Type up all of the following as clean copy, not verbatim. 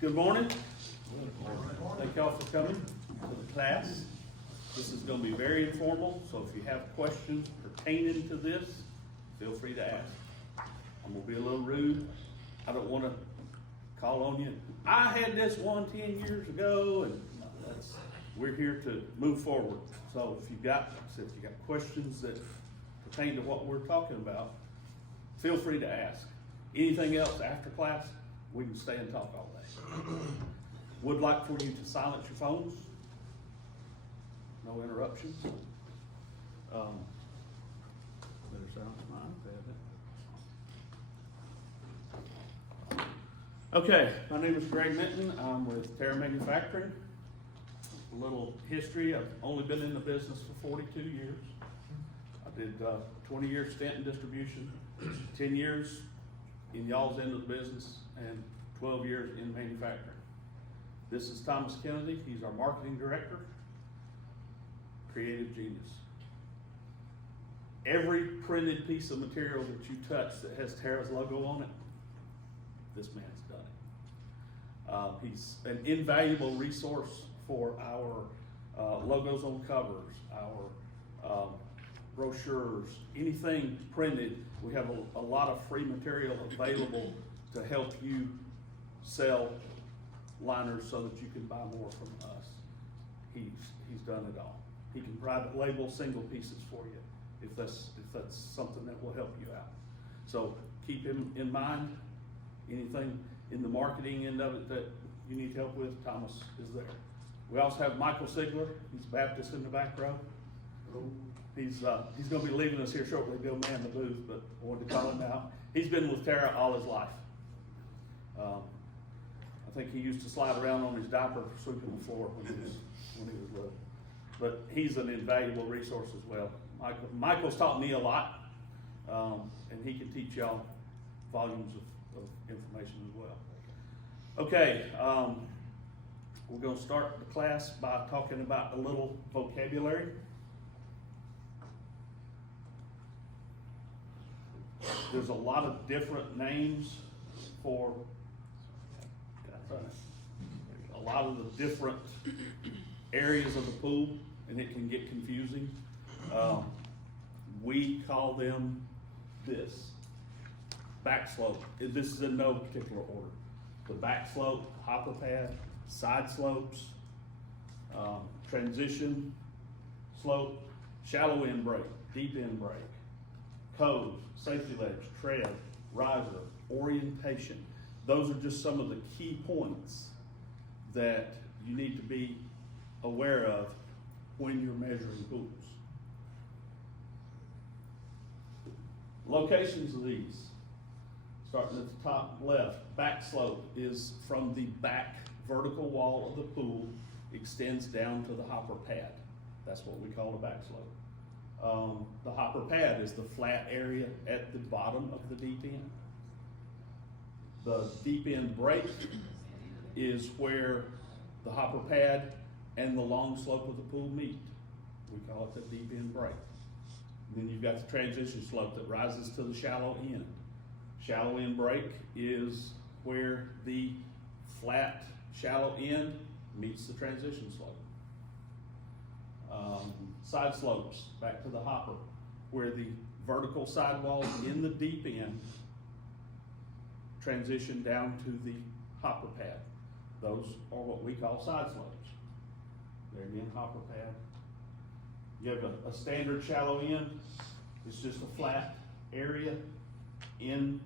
Good morning. Thank y'all for coming to the class. This is going to be very informal, so if you have questions pertaining to this, feel free to ask. I'm going to be a little rude. I don't want to call on you. I had this 10 years ago, and we're here to move forward. So if you've got questions that pertain to what we're talking about, feel free to ask. Anything else after class, we can stay and talk all day. Would like for you to silence your phones. No interruptions. Better silence my iPad. Okay, my name is Greg Minton. I'm with Terra Manufacturing. A little history. I've only been in the business for 42 years. I did 20-year stint in distribution, 10 years in y'all's end of the business, and 12 years in manufacturing. This is Thomas Kennedy. He's our marketing director, creative genius. Every printed piece of material that you touch that has Terra's logo on it, this man's done it. He's an invaluable resource for our logos on covers, our brochures, anything printed. We have a lot of free material available to help you sell liners so that you can buy more from us. He's done it all. He can private label single pieces for you if that's something that will help you out. So keep him in mind. Anything in the marketing end of it that you need help with, Thomas is there. We also have Michael Sigler. He's a Baptist in the back row. He's going to be leaving us here shortly. He'll man the booth, but I wanted to call him out. He's been with Terra all his life. I think he used to slide around on his diaper sweeping the floor when he was little. But he's an invaluable resource as well. Michael's taught me a lot, and he can teach y'all volumes of information as well. Okay, we're going to start the class by talking about a little vocabulary. There's a lot of different names for a lot of the different areas of the pool, and it can get confusing. We call them this. Back slope. This is in no particular order. The back slope, hopper pad, side slopes, transition slope, shallow end break, deep end break, cove, safety ledge, tread, riser, orientation. Those are just some of the key points that you need to be aware of when you're measuring pools. Locations of these, starting at the top left, back slope is from the back vertical wall of the pool, extends down to the hopper pad. That's what we call the back slope. The hopper pad is the flat area at the bottom of the deep end. The deep end break is where the hopper pad and the long slope of the pool meet. We call it the deep end break. Then you've got the transition slope that rises to the shallow end. Shallow end break is where the flat shallow end meets the transition slope. Side slopes, back to the hopper, where the vertical sidewalls in the deep end transition down to the hopper pad. Those are what we call side slopes. There again, hopper pad. You have a standard shallow end. It's just a flat area in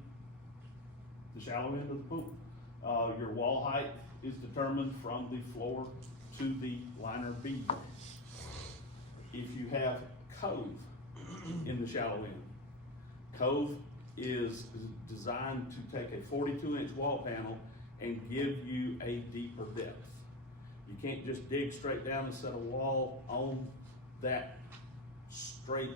the shallow end of the pool. Your wall height is determined from the floor to the liner bead. If you have cove in the shallow end, cove is designed to take a 42-inch wall panel and give you a deeper depth. You can't just dig straight down and set a wall on that straight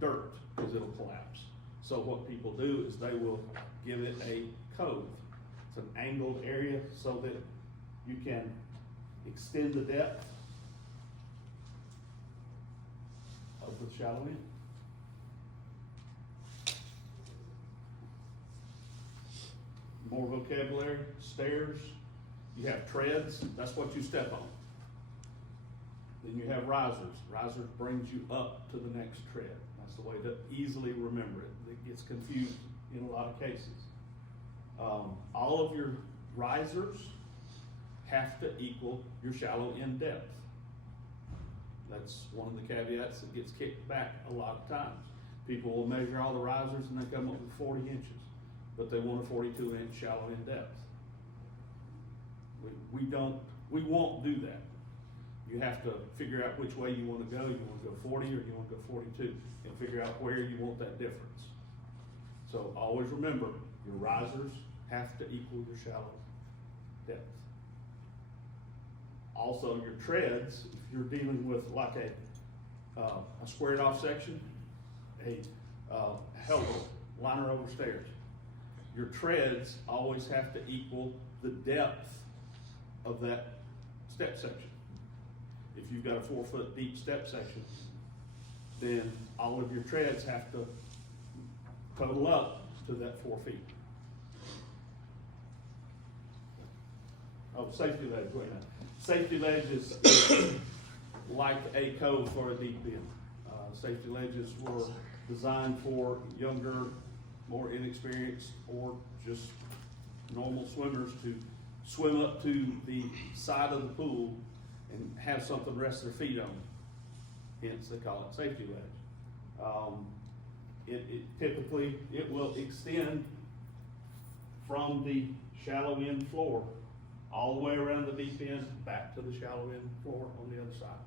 dirt, because it'll collapse. So what people do is they will give it a cove. It's an angled area so that you can extend the depth of the shallow end. more vocabulary, stairs, you have treads, that's what you step on. Then you have risers. Risers brings you up to the next tread. That's the way to easily remember it. It gets confused in a lot of cases. All of your risers have to equal your shallow end depth. That's one of the caveats that gets kicked back a lot of times. People will measure all the risers and they come up with 40 inches, but they want a 42-inch shallow end depth. We won't do that. You have to figure out which way you want to go. You want to go 40 or you want to go 42, and figure out where you want that difference. So always remember, your risers have to equal your shallow depth. Also, your treads, if you're dealing with like a squared off section, a helper, liner over stairs, your treads always have to equal the depth of that step section. If you've got a 4 foot deep step section, then all of your treads have to total up to that 4 feet. Oh, safety ledge, wait a minute. Safety ledge is like a code for a deep end. Safety ledges were designed for younger, more inexperienced, or just normal swimmers to swim up to the side of the pool and have something to rest their feet on. Hence they call it safety ledge. Typically it will extend from the shallow end floor all the way around the deep end back to the shallow end floor on the other side.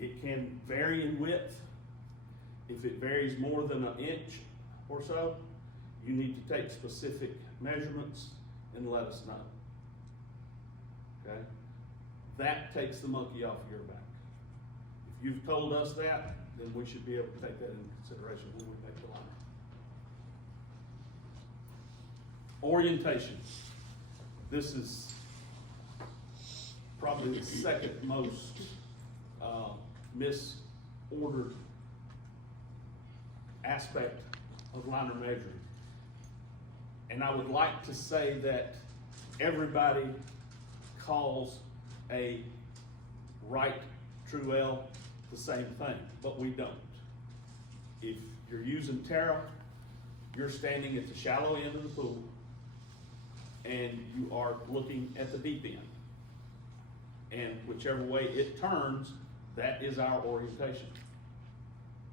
It can vary in width. If it varies more than an inch or so, you need to take specific measurements and let us know. Okay? That takes the monkey off your back. If you've told us that, then we should be able to take that into consideration when we make the line. Orientation. This is probably the second most misordered aspect of liner measuring. And I would like to say that everybody calls a right true L the same thing, but we don't. If you're using Terra, you're standing at the shallow end of the pool and you are looking at the deep end. And whichever way it turns, that is our orientation.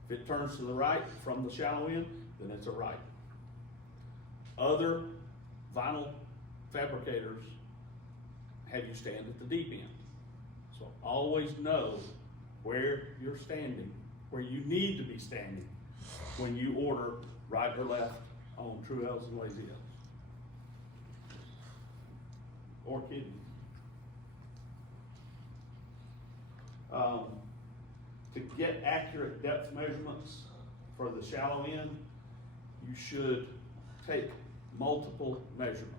If it turns to the right from the shallow end, then it's a right. Other vinyl fabricators have you stand at the deep end. So always know where you're standing, where you need to be standing when you order right or left on True L's and Lazy L's. Or kidney. To get accurate depth measurements for the shallow end, you should take multiple measurements.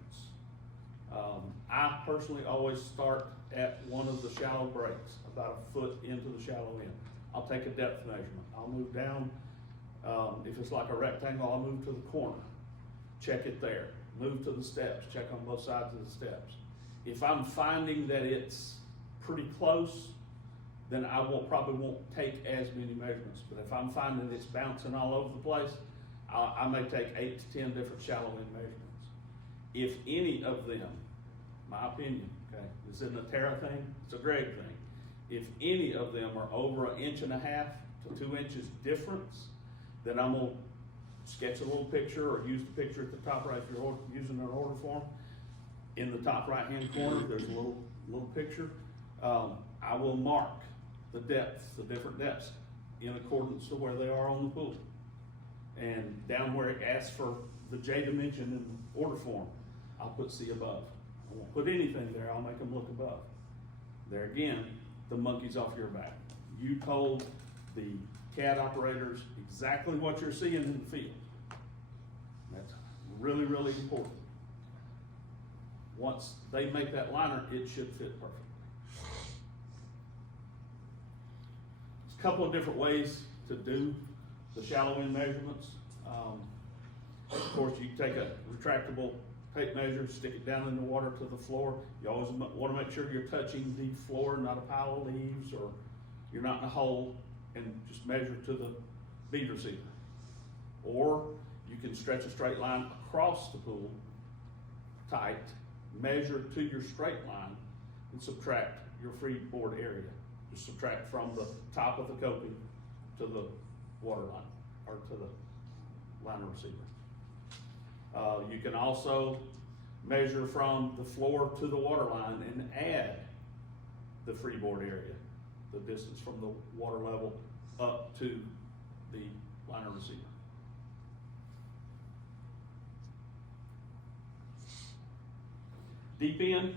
I personally always start at one of the shallow breaks, about a foot into the shallow end. I'll take a depth measurement. I'll move down. If it's like a rectangle, I'll move to the corner. Check it there. Move to the steps. Check on both sides of the steps. If I'm finding that it's pretty close, then I probably won't take as many measurements. But if I'm finding it's bouncing all over the place, I may take 8 to 10 different shallow end measurements. If any of them, my opinion, okay, this isn't a Terra thing, it's a Greg thing. If any of them are over 1.5 inches to 2 inches difference, then I'm gonna sketch a little picture or use the picture at the top right if you're using an order form. In the top right hand corner, there's a little picture. I will mark the depths, the different depths, in accordance to where they are on the pool. And down where it asks for the J dimension in the order form, I'll put C above. I won't put anything there, I'll make them look above. There again, the monkey's off your back. You told the CAD operators exactly what you're seeing in the field. That's really, really important. Once they make that liner, it should fit perfectly. There's a couple of different ways to do the shallow end measurements. Of course, you take a retractable tape measure, stick it down in the water to the floor. You always wanna make sure you're touching the floor, not a pile of leaves, or you're not in a hole, and just measure to the bead receiver. Or you can stretch a straight line across the pool, tight, measure to your straight line, and subtract your freeboard area. Just subtract from the top of the coping to the water line, or to the liner receiver. You can also measure from the floor to the water line and add the freeboard area, the distance from the water level up to the liner receiver. Deep end,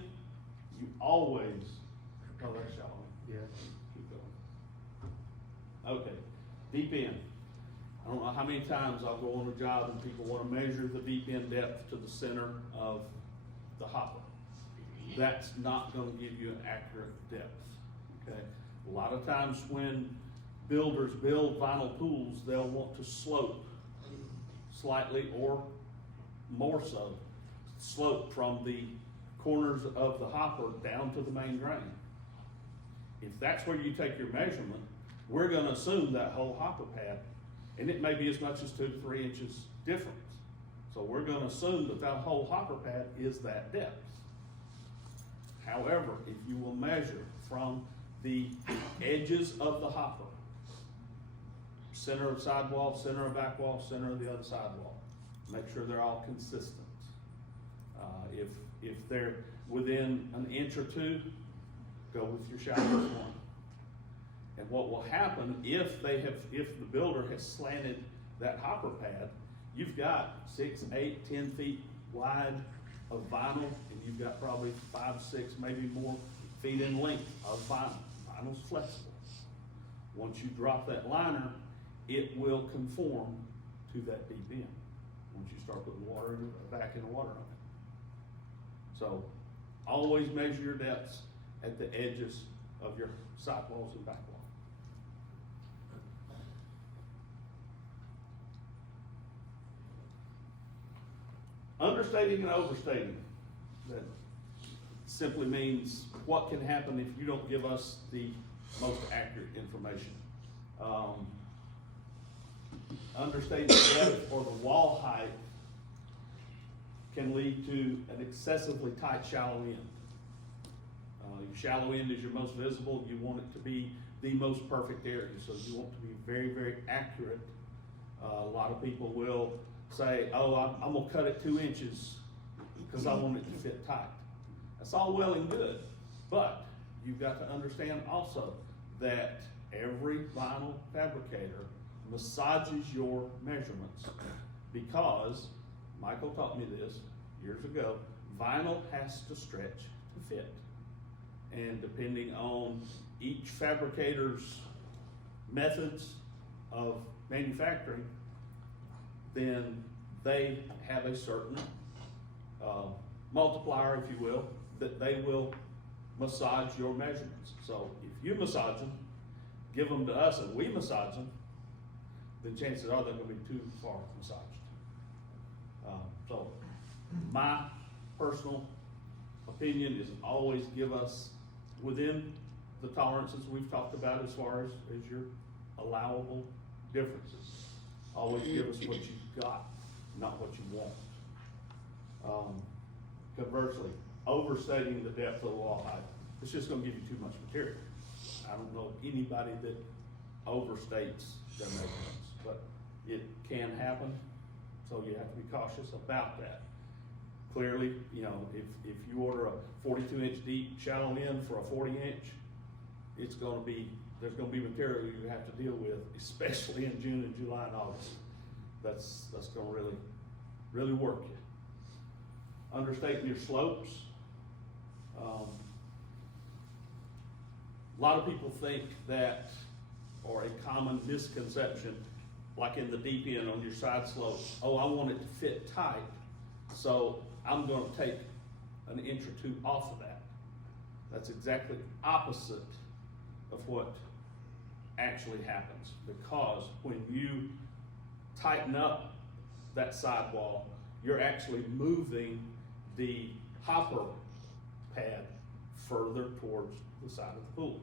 you always, oh, that's shallow. Yeah. Keep going. Okay, deep end. I don't know how many times I'll go on a job and people wanna measure the deep end depth to the center of the hopper. That's not gonna give you an accurate depth, okay? A lot of times when builders build vinyl pools, they'll want to slope slightly or more so, slope from the corners of the hopper down to the main drain. If that's where you take your measurement, we're gonna assume that whole hopper pad, and it may be as much as 2 to 3 inches difference. So we're gonna assume that that whole hopper pad is that depth. However, if you will measure from the edges of the hopper, center of sidewall, center of back wall, center of the other sidewall, make sure they're all consistent. If they're within an inch or 2, go with your shallowest one. And what will happen if the builder has slanted that hopper pad, you've got 6, 8, 10 feet wide of vinyl, and you've got probably 5, 6, maybe more feet in length of vinyl. Vinyl's flexible. Once you drop that liner, it will conform to that deep end once you start putting water back in the water on it. So always measure your depths at the edges of your sidewalls and back walls. Understating and overstating, that simply means what can happen if you don't give us the most accurate information. Understating the depth or the wall height can lead to an excessively tight shallow end. Your shallow end is your most visible. You want it to be the most perfect area, so you want to be very, very accurate. A lot of people will say, oh, I'm gonna cut it 2 inches because I want it to fit tight. That's all well and good, but you've got to understand also that every vinyl fabricator massages your measurements, because Michael taught me this years ago, vinyl has to stretch to fit. And depending on each fabricator's methods of manufacturing, then they have a certain multiplier, if you will, that they will massage your measurements. So if you massage them, give them to us and we massage them, then chances are they're gonna be too far massaged. So my personal opinion is always give us within the tolerances we've talked about as far as your allowable differences. Always give us what you've got, not what you want. Conversely, overstating the depth of the wall height, it's just gonna give you too much material. I don't know anybody that overstates their measurements, but it can happen, so you have to be cautious about that. Clearly, you know, if you order a 42-inch deep shallow end for a 40-inch, it's gonna be, there's gonna be material you have to deal with, especially in June and July and August. That's gonna really work you. Understating your slopes. A lot of people think that, or a common misconception, like in the deep end on your side slope, oh, I want it to fit tight, so I'm gonna take an inch or 2 off of that. That's exactly opposite of what actually happens, because when you tighten up that sidewall, you're actually moving the hopper pad further towards the side of the pool,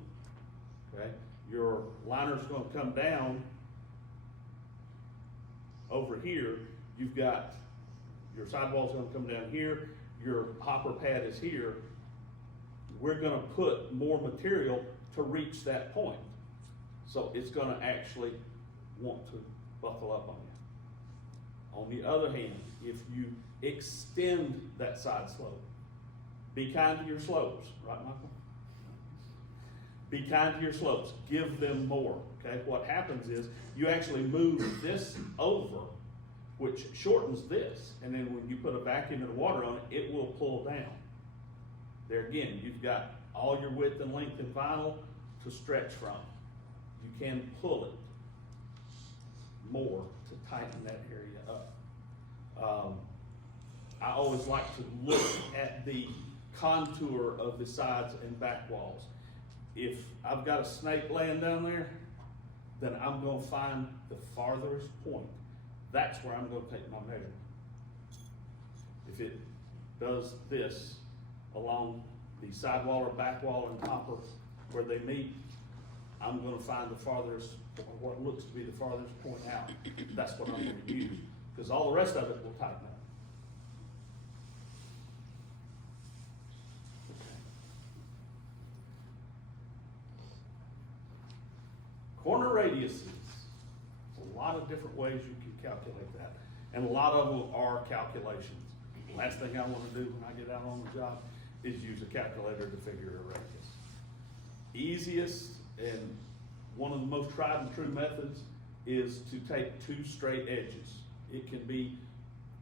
okay? Your liner's gonna come down over here. You've got, your sidewall's gonna come down here, your hopper pad is here. We're gonna put more material to reach that point. So it's gonna actually want to buckle up on you. On the other hand, if you extend that side slope, be kind to your slopes, right, Michael? Be kind to your slopes, give them more, okay? What happens is you actually move this over, which shortens this, and then when you put a vacuum of water on it, it will pull down. There again, you've got all your width and length in vinyl to stretch from. You can pull it more to tighten that area up. I always like to look at the contour of the sides and back walls. If I've got a snake laying down there, then I'm gonna find the farthest point. That's where I'm gonna take my measurement. If it does this along the sidewall or back wall and hopper where they meet, I'm gonna find the farthest, or what looks to be the farthest point out. That's what I'm gonna use, because all the rest of it will tighten up. Corner radiuses, a lot of different ways you can calculate that, and a lot of them are calculations. Last thing I want to do when I get out on the job is use a calculator to figure a radius. Easiest and one of the most tried and true methods is to take two straight edges. It can be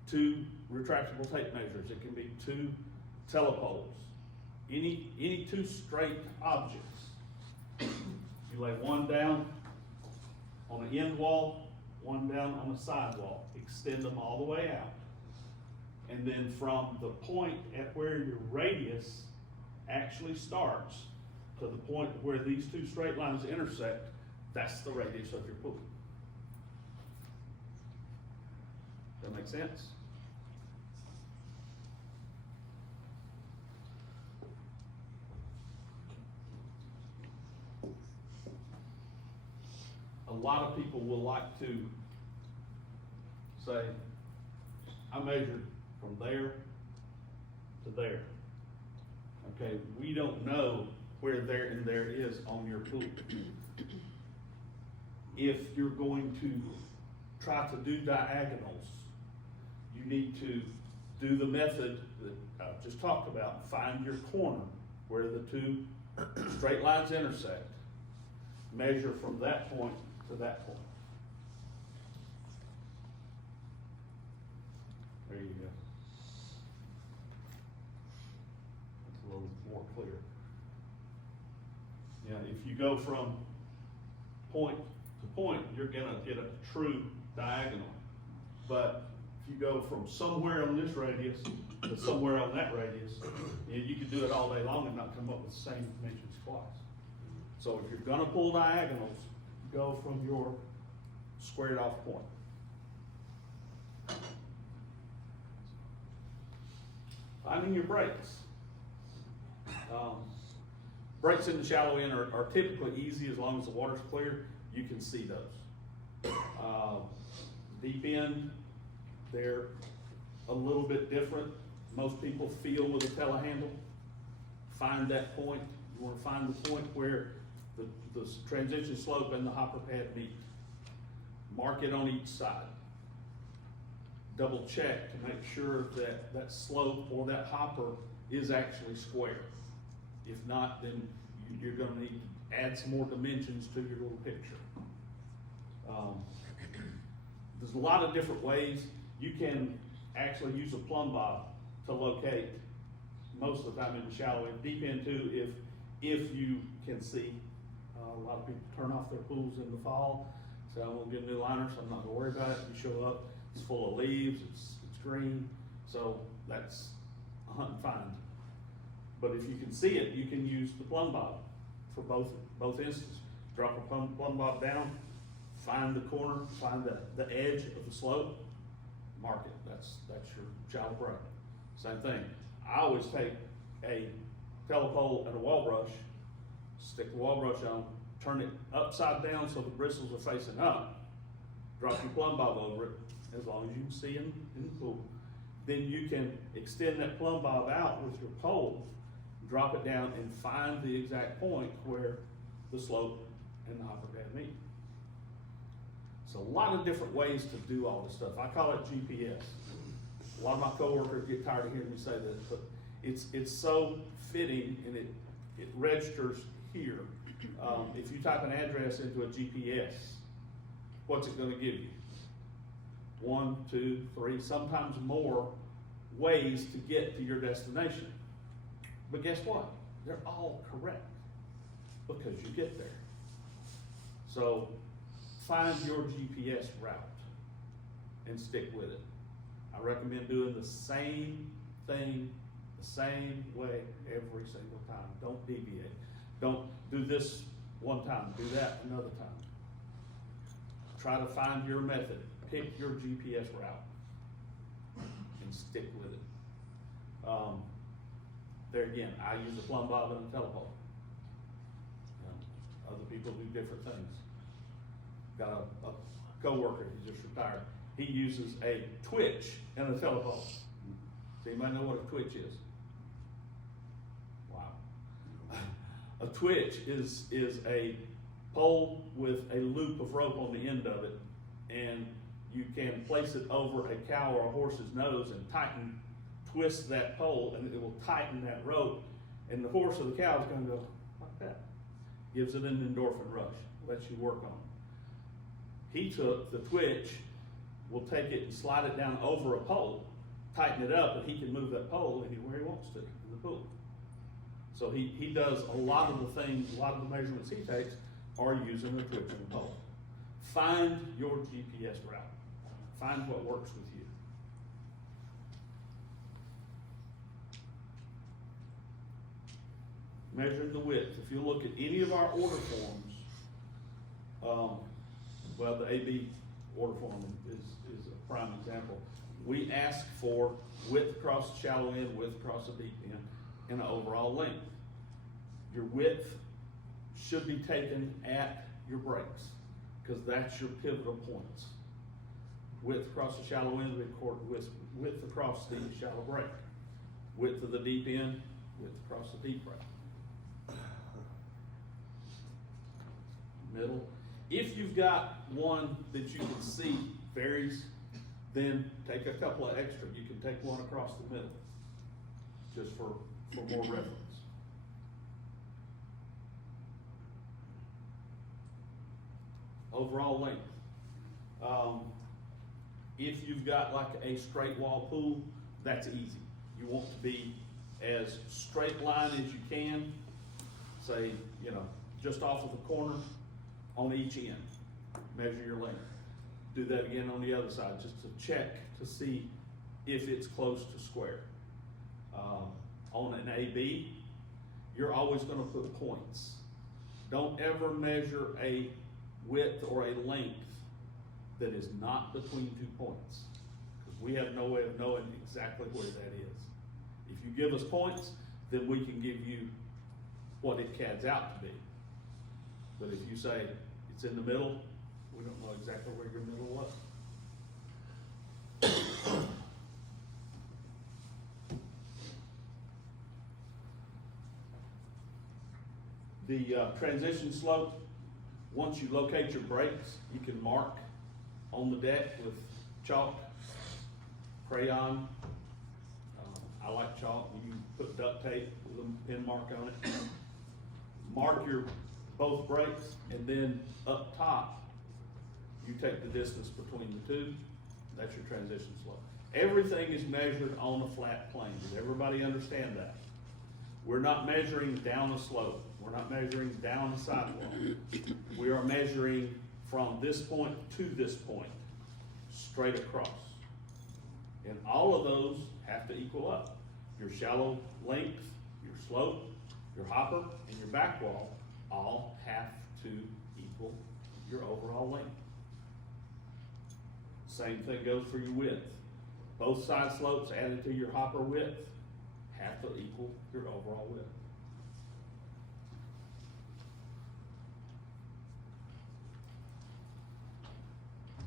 two retractable tape measures. It can be two telepoles. Any two straight objects. You lay one down on an end wall, one down on a side wall. Extend them all the way out. And then from the point at where your radius actually starts to the point where these two straight lines intersect, that's the radius of your pool. Does that make sense? A lot of people will like to say, I measured from there to there. Okay, we don't know where there and there is on your pool. If you're going to try to do diagonals, you need to do the method that I just talked about. Find your corner where the two straight lines intersect. Measure from that point to that point. There you go. It's a little more clear. Yeah, if you go from point to point, you're gonna get a true diagonal. But if you go from somewhere on this radius to somewhere on that radius, you can do it all day long and not come up with the same dimensions twice. So if you're gonna pull diagonals, go from your squared off point. Finding your breaks. Breaks in the shallow end are typically easy as long as the water's clear. You can see those. Deep end, they're a little bit different. Most people feel with a telehandle. Find that point. You want to find the point where the transition slope and the hopper pad meet. Mark it on each side. Double check to make sure that that slope or that hopper is actually square. If not, then you're going to need to add some more dimensions to your little picture. There's a lot of different ways. You can actually use a plumb bob to locate most of the time in the shallow end. Deep end too, if you can see. A lot of people turn off their pools in the fall, say I'm gonna get a new liner, so I'm not gonna worry about it. You show up, it's full of leaves, it's green, so that's a hunt and find. But if you can see it, you can use the plumb bob for both instances. Drop a plumb bob down, find the corner, find the edge of the slope, mark it, that's your shallow break. Same thing, I always take a telepole and a wall brush, stick the wall brush on, turn it upside down so the bristles are facing up, drop your plumb bob over it, as long as you can see in the pool. Then you can extend that plumb bob out with your pole, drop it down and find the exact point where the slope and the hopper pad meet. So a lot of different ways to do all this stuff. I call it GPS. A lot of my coworkers get tired of hearing me say that, but it's so fitting and it registers here. If you type an address into a GPS, what's it gonna give you? 1, 2, 3, sometimes more ways to get to your destination. But guess what? They're all correct because you get there. So find your GPS route and stick with it. I recommend doing the same thing the same way every single time. Don't deviate. Don't do this one time, do that another time. Try to find your method. Pick your GPS route and stick with it. There again, I use a plumb bob and a telepole. Other people do different things. Got a coworker, he just retired. He uses a twitch and a telepole. So you might know what a twitch is. Wow. A twitch is a pole with a loop of rope on the end of it, and you can place it over a cow or a horse's nose and twist that pole, and it will tighten that rope, and the horse or the cow is going to go like that. Gives it an endorphin rush, lets you work on it. He took the twitch, will take it and slide it down over a pole, tighten it up, and he can move that pole anywhere he wants to in the pool. So he does a lot of the things, a lot of the measurements he takes are using a twitch and a pole. Find your GPS route. Find what works with you. Measuring the width. If you look at any of our order forms, well, the AB order form is a prime example. We ask for width across the shallow end, width across the deep end, and an overall length. Your width should be taken at your breaks, because that's your pivotal points. Width across the shallow end, width across the shallow break. Width of the deep end, width across the deep break. Middle. If you've got one that you can see varies, then take a couple of extra. You can take one across the middle, just for more reference. Overall length. If you've got like a straight wall pool, that's easy. You want to be as straight line as you can, say, just off of the corner on each end. Measure your length. Do that again on the other side, just to check to see if it's close to square. On an AB, you're always going to put points. Don't ever measure a width or a length that is not between 2 points, because we have no way of knowing exactly where that is. If you give us points, then we can give you what it CADs out to be. But if you say it's in the middle, we don't know exactly where your middle was. The transition slope, once you locate your breaks, you can mark on the deck with chalk, crayon. I like chalk. You can put duct tape with a pin mark on it. Mark your both breaks, and then up top, you take the distance between the two. That's your transition slope. Everything is measured on a flat plane. Does everybody understand that? We're not measuring down a slope. We're not measuring down a sidewalk. We are measuring from this point to this point, straight across. And all of those have to equal up. Your shallow length, your slope, your hopper, and your back wall all have to equal your overall length. Same thing goes for your width. Both side slopes added to your hopper width have to equal your overall width.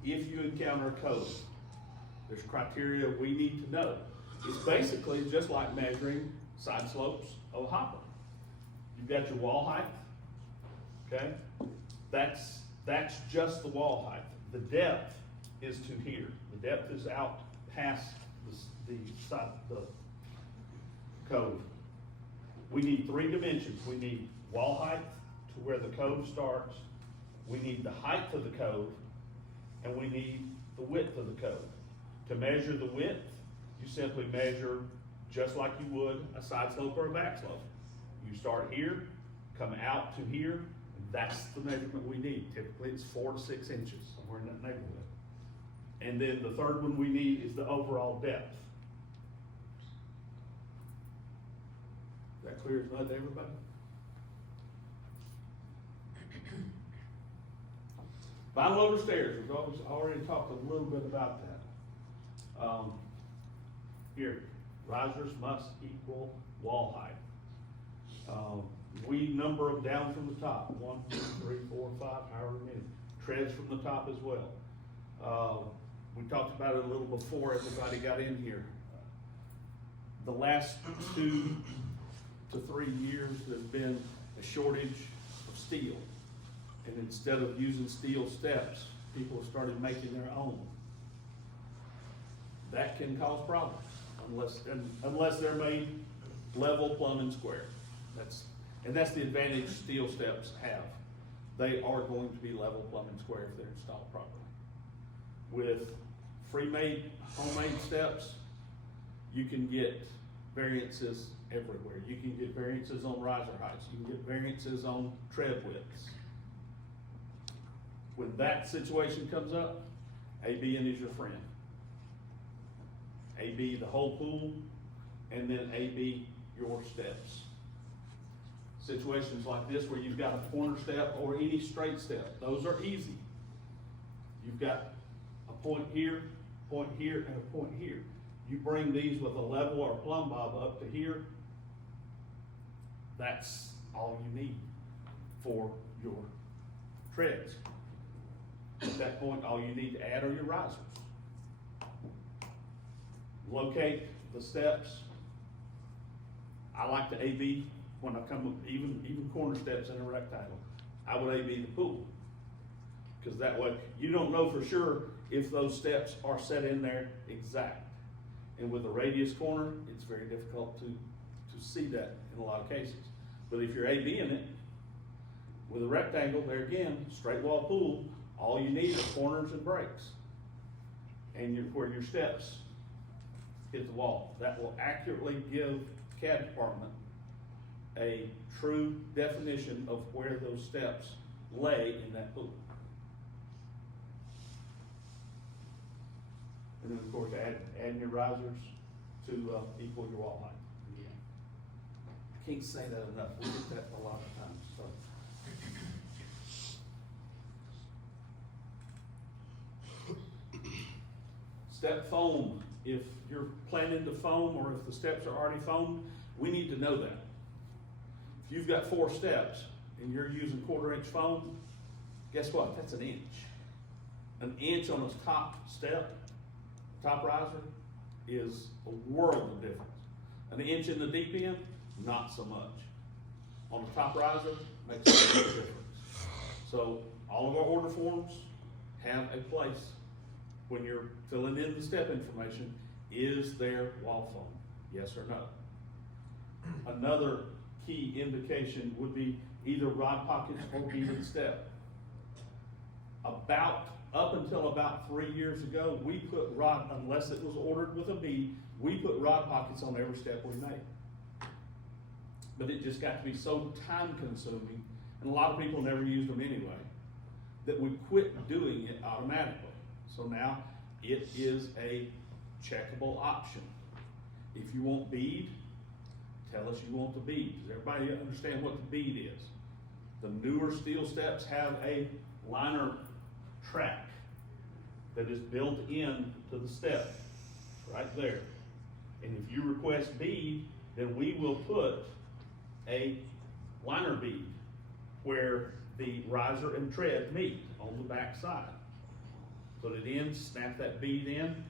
If you encounter a code, there's criteria we need to know. It's basically just like measuring side slopes of a hopper. You've got your wall height, okay? That's just the wall height. The depth is to here. The depth is out past the cove. We need 3 dimensions. We need wall height to where the cove starts. We need the height of the cove, and we need the width of the cove. To measure the width, you simply measure just like you would a side slope or a back slope. You start here, come out to here, and that's the measurement we need. Typically it's 4 to 6 inches, somewhere in that neighborhood. And then the third one we need is the overall depth. Is that clear as mud to everybody? Vinyl loader stairs, we've already talked a little bit about that. Here, risers must equal wall height. We number them down from the top, 1, 2, 3, 4, 5, however many. Treads from the top as well. We talked about it a little before everybody got in here. The last 2 to 3 years, there's been a shortage of steel. And instead of using steel steps, people have started making their own. That can cause problems unless they're made level, plumb, and square. That's the advantage steel steps have. They are going to be level, plumb, and square if they're installed properly. With free-made, homemade steps, you can get variances everywhere. You can get variances on riser heights. You can get variances on tread widths. When that situation comes up, ABN is your friend. AB the whole pool, and then AB your steps. Situations like this where you've got a corner step or any straight step, those are easy. You've got a point here, and a point here. You bring these with a level or a plumb bob up to here, that's all you need for your treads. At that point, all you need to add are your risers. Locate the steps. I like to AB when I come up, even corner steps in a rectangle. I would AB the pool. Because that way, you don't know for sure if those steps are set in there exact. And with a radius corner, it's very difficult to see that in a lot of cases. But if you're ABing it, with a rectangle, there again, straight wall pool, all you need are corners and breaks. And where your steps hit the wall. That will accurately give the CAD department a true definition of where those steps lay in that pool. And then of course adding your risers to equal your wall height. Yeah. I can't say that enough. We get that a lot of times. So. Step foam. If you're planning to foam or if the steps are already foamed, we need to know that. If you've got 4 steps and you're using 1/4 inch foam, guess what? That's an inch. An inch on a top step, top riser, is a world of difference. An inch in the deep end, not so much. On the top riser, makes a big difference. So all of our order forms have a place when you're filling in the step information. Is there wall foam? Yes or no? Another key indication would be either rod pockets or beaded step. Up until about 3 years ago, we put rod, unless it was ordered with a bead, we put rod pockets on every step we made. But it just got to be so time consuming, and a lot of people never used them anyway, that we quit doing it automatically. So now it is a checkable option. If you want bead, tell us you want the bead. Does everybody understand what the bead is? The newer steel steps have a liner track that is built in to the step right there. And if you request bead, then we will put a liner bead where the riser and tread meet on the back side. Put it in, snap that bead in,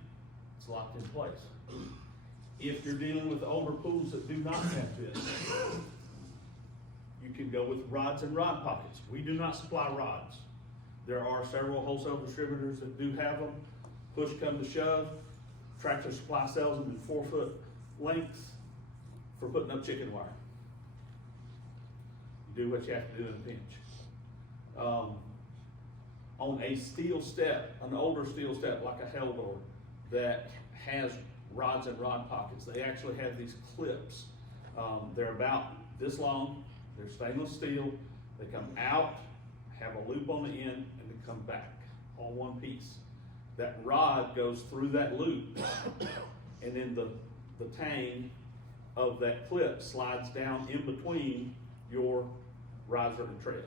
it's locked in place. If you're dealing with older pools that do not have this, you can go with rods and rod pockets. We do not supply rods. There are several wholesale distributors that do have them. Push come to shove, Tractor Supply sells them in 4-foot lengths for putting up chicken wire. You do what you have to do in a pinch. On a steel step, an older steel step like a Heldor that has rods and rod pockets, they actually have these clips. They're about this long, they're stainless steel, they come out, have a loop on the end, and they come back, all one piece. That rod goes through that loop, and then the tang of that clip slides down in between your riser and tread,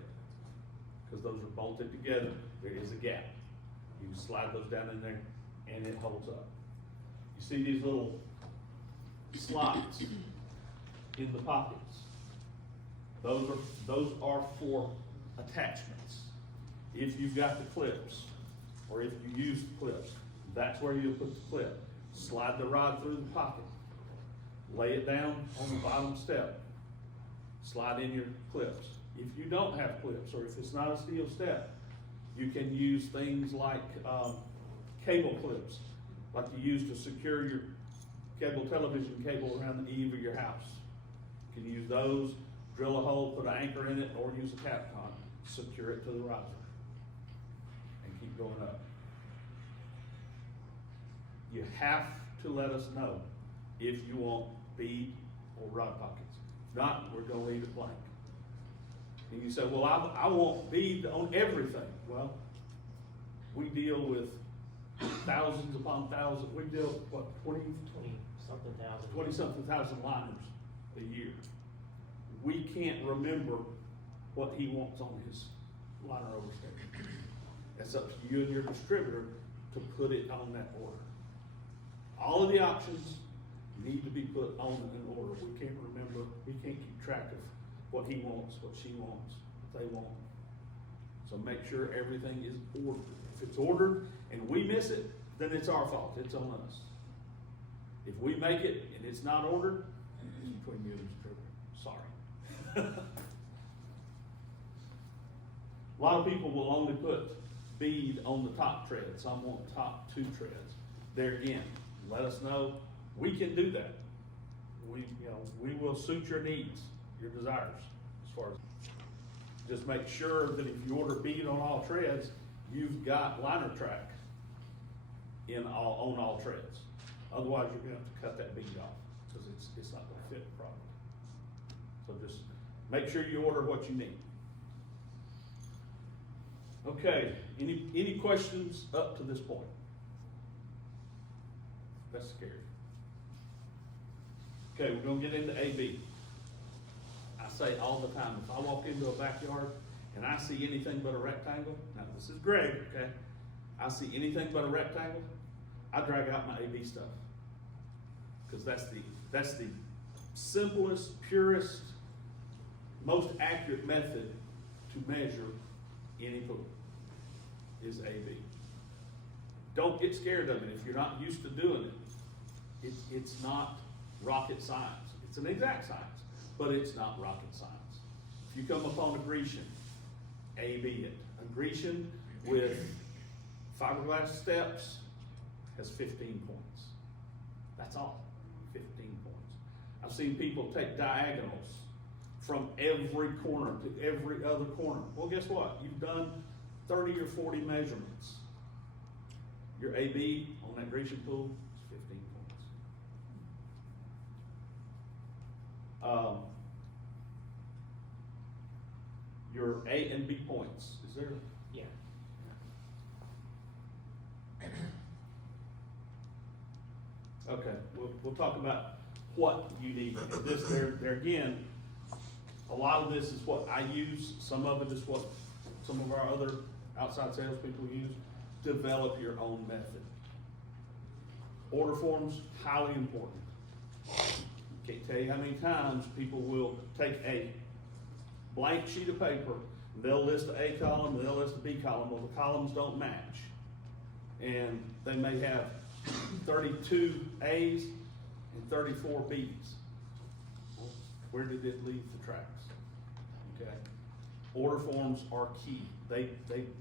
because those are bolted together. There is a gap. You can slide those down in there, and it holds up. You see these little slots in the pockets. Those are for attachments. If you've got the clips, or if you use the clips, that's where you'll put the clip. Slide the rod through the pocket. Lay it down on the bottom step. Slide in your clips. If you don't have clips, or if it's not a steel step, you can use things like cable clips, like you use to secure your television cable around the eave of your house. You can use those, drill a hole, put an anchor in it, or use a Kapton, secure it to the riser, and keep going up. You have to let us know if you want bead or rod pockets. If not, we're gonna leave it blank. And you say, well, I want bead on everything. Well, we deal with thousands upon thousands. We deal with what, 20-something thousand liners a year. We can't remember what he wants on his liner overstatement. It's up to you and your distributor to put it on that order. All of the options need to be put on an order. We can't remember, we can't keep track of what he wants, what she wants, what they want. So make sure everything is ordered. If it's ordered and we miss it, then it's our fault, it's on us. If we make it and it's not ordered, it's between you and the distributor. Sorry. A lot of people will only put bead on the top tread. Some want top 2 treads. There again, let us know. We can do that. We will suit your needs, your desires, as far as. Just make sure that if you order bead on all treads, you've got liner track on all treads. Otherwise, you're gonna have to cut that bead off, because it's not gonna fit properly. So just make sure you order what you need. Okay, any questions up to this point? That's scary. Okay, we're gonna get into AB. I say all the time, if I walk into a backyard and I see anything but a rectangle, now this is Greg, okay? I see anything but a rectangle, I drag out my AB stuff. Because that's the simplest, purest, most accurate method to measure any pool is AB. Don't get scared of it if you're not used to doing it. It's not rocket science. It's an exact science, but it's not rocket science. If you come upon a Grecian, AB it. A Grecian with fiberglass steps has 15 points. That's all, 15 points. I've seen people take diagonals from every corner to every other corner. Well, guess what? You've done 30 or 40 measurements. Your AB on that Grecian pool is 15 points. Your A and B points, is there? Yeah. Okay, we'll talk about what you need. This, there again, a lot of this is what I use. Some of it is what some of our other outside salespeople use. Develop your own method. Order forms, highly important. Can't tell you how many times people will take a blank sheet of paper, they'll list the A column, and they'll list the B column, well, the columns don't match. And they may have 32 A's and 34 B's. Well, where did it leave the tracks? Okay. Order forms are key. They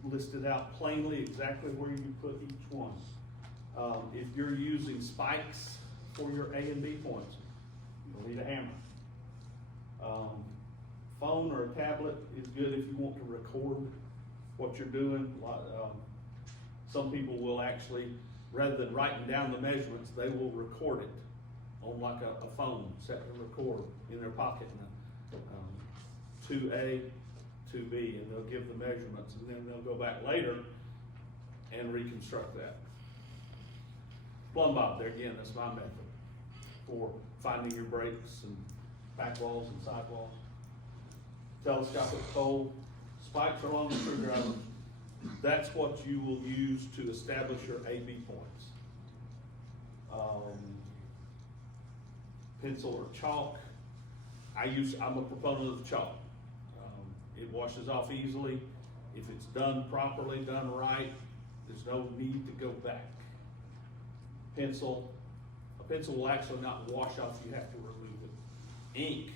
listed out plainly exactly where you put each one. If you're using spikes for your A and B points, you'll need a hammer. Phone or a tablet is good if you want to record what you're doing. Some people will actually, rather than writing down the measurements, they will record it on like a phone, set to record in their pocket. 2A, 2B, and they'll give the measurements, and then they'll go back later and reconstruct that. Plumb bob, there again, that's my method for finding your breaks and back walls and side walls. Telescopic pole, spikes along the screwdriver. That's what you will use to establish your A-B points. Pencil or chalk. I'm a proponent of chalk. It washes off easily. If it's done properly, done right, there's no need to go back. A pencil will actually not wash off, you have to remove it. Ink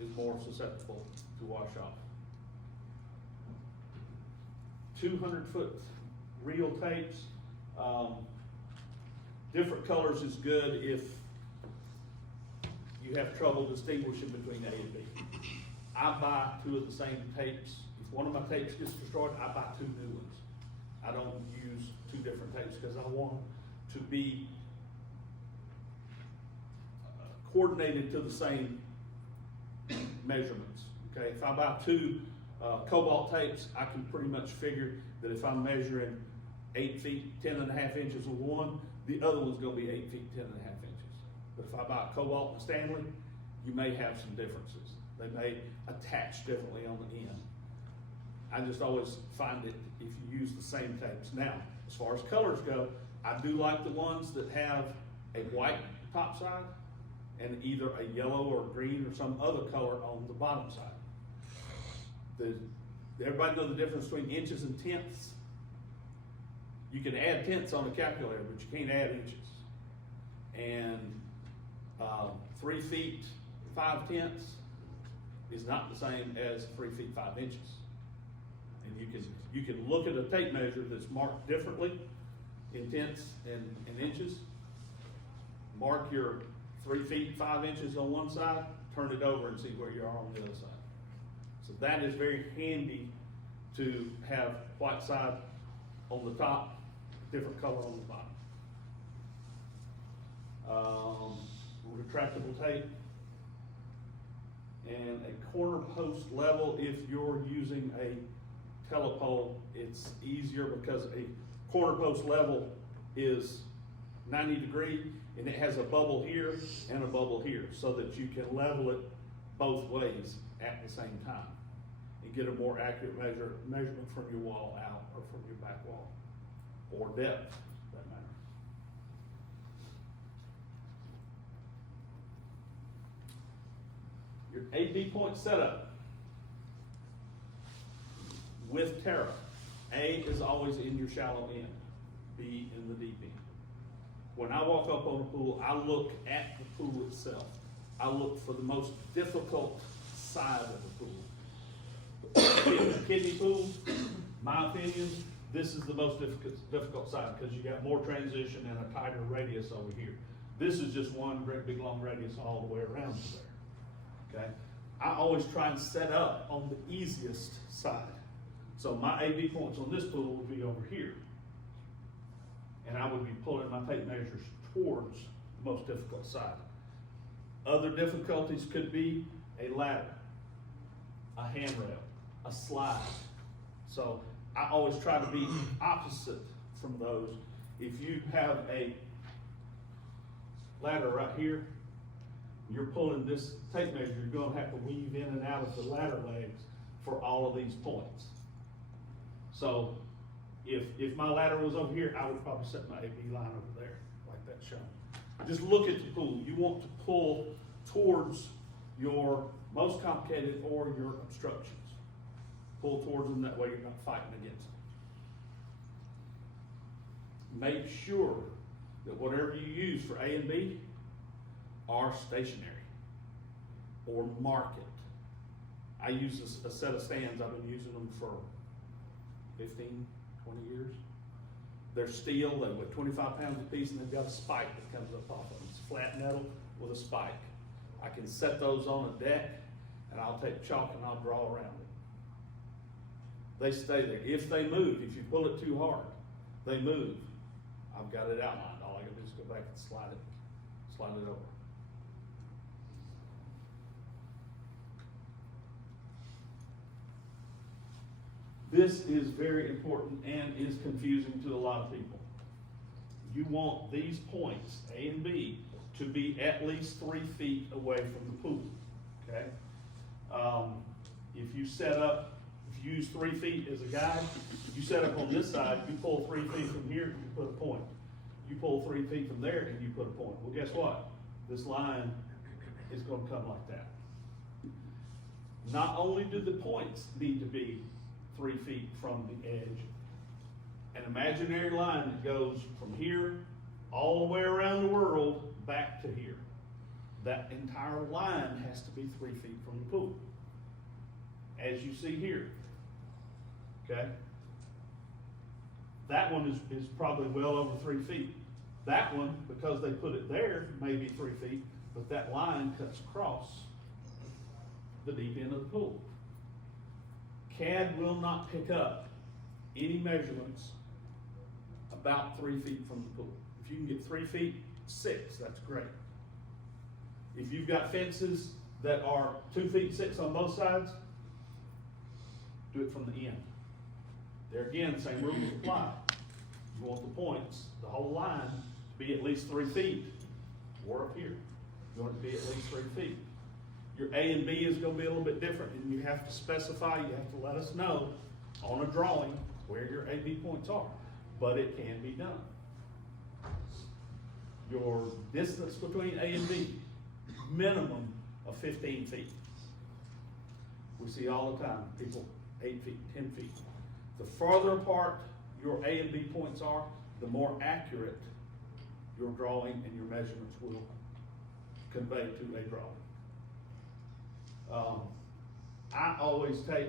is more susceptible to wash off. 200-foot reel tapes. Different colors is good if you have trouble distinguishing between A and B. I buy 2 of the same tapes. If one of my tapes gets destroyed, I buy 2 new ones. I don't use 2 different tapes because I want to be coordinated to the same measurements. Okay, if I buy 2 cobalt tapes, I can pretty much figure that if I'm measuring 8 feet 10.5 inches with one, the other one's going to be 8 feet 10.5 inches. But if I buy a cobalt and Stanley, you may have some differences. They may attach differently on the end. I just always find it if you use the same tapes. Now, as far as colors go, I do like the ones that have a white top side and either a yellow or green or some other color on the bottom side. Everybody know the difference between inches and tenths? You can add tenths on a calculator, but you can't add inches. And 3 feet 5 tenths is not the same as 3 feet 5 inches. And you can look at a tape measure that's marked differently in tenths and inches. Mark your 3 feet 5 inches on one side, turn it over and see where you are on the other side. So that is very handy to have white side on the top, different color on the bottom. Retractable tape. And a corner post level, if you're using a telepole, it's easier because a corner post level is 90 degree and it has a bubble here and a bubble here so that you can level it both ways at the same time and get a more accurate measurement from your wall out or from your back wall, or depth for that matter. Your A-B point setup with Terra. A is always in your shallow end, B in the deep end. When I walk up on a pool, I look at the pool itself. I look for the most difficult side of the pool. A kiddie pool, my opinion, this is the most difficult side because you got more transition and a tighter radius over here. This is just one great big long radius all the way around to there. Okay? I always try and set up on the easiest side. So my A-B points on this pool would be over here. And I would be pulling my tape measures towards the most difficult side. Other difficulties could be a ladder, a handrail, a slide. So I always try to be opposite from those. If you have a ladder right here, you're pulling this tape measure, you're going to have to weave in and out of the ladder legs for all of these points. So if my ladder was over here, I would probably set my A-B line over there, like that shown. Just look at the pool. You want to pull towards your most complicated or your obstructions. Pull towards them, that way you're not fighting against them. Make sure that whatever you use for A and B are stationary or mark it. I use a set of stands, I've been using them for 15, 20 years. They're steel, they weigh 25 pounds a piece, and they've got a spike that comes up off of them. It's flat metal with a spike. I can set those on a deck, and I'll take chalk and I'll draw around it. They stay there. If they move, if you pull it too hard, they move. I've got it outlined. All I gotta do is go back and slide it over. This is very important and is confusing to a lot of people. You want these points, A and B, to be at least 3 feet away from the pool, okay? If you use 3 feet as a guide, you set up on this side, you pull 3 feet from here, you put a point. You pull 3 feet from there and you put a point. Well, guess what? This line is gonna come like that. Not only do the points need to be 3 feet from the edge, an imaginary line that goes from here all the way around the world back to here. That entire line has to be 3 feet from the pool, as you see here. Okay? That one is probably well over 3 feet. That one, because they put it there, may be 3 feet, but that line cuts across the deep end of the pool. CAD will not pick up any measurements about 3 feet from the pool. If you can get 3 feet 6, that's great. If you've got fences that are 2 feet 6 on both sides, do it from the end. There again, same rules apply. You want the points, the whole line, to be at least 3 feet, or up here. You want it to be at least 3 feet. Your A and B is going to be a little bit different, and you have to specify, you have to let us know on a drawing where your A, B points are, but it can be done. Your distance between A and B, minimum of 15 feet. We see all the time, people 8 feet, 10 feet. The farther apart your A and B points are, the more accurate your drawing and your measurements will convey to a drawing. I always take,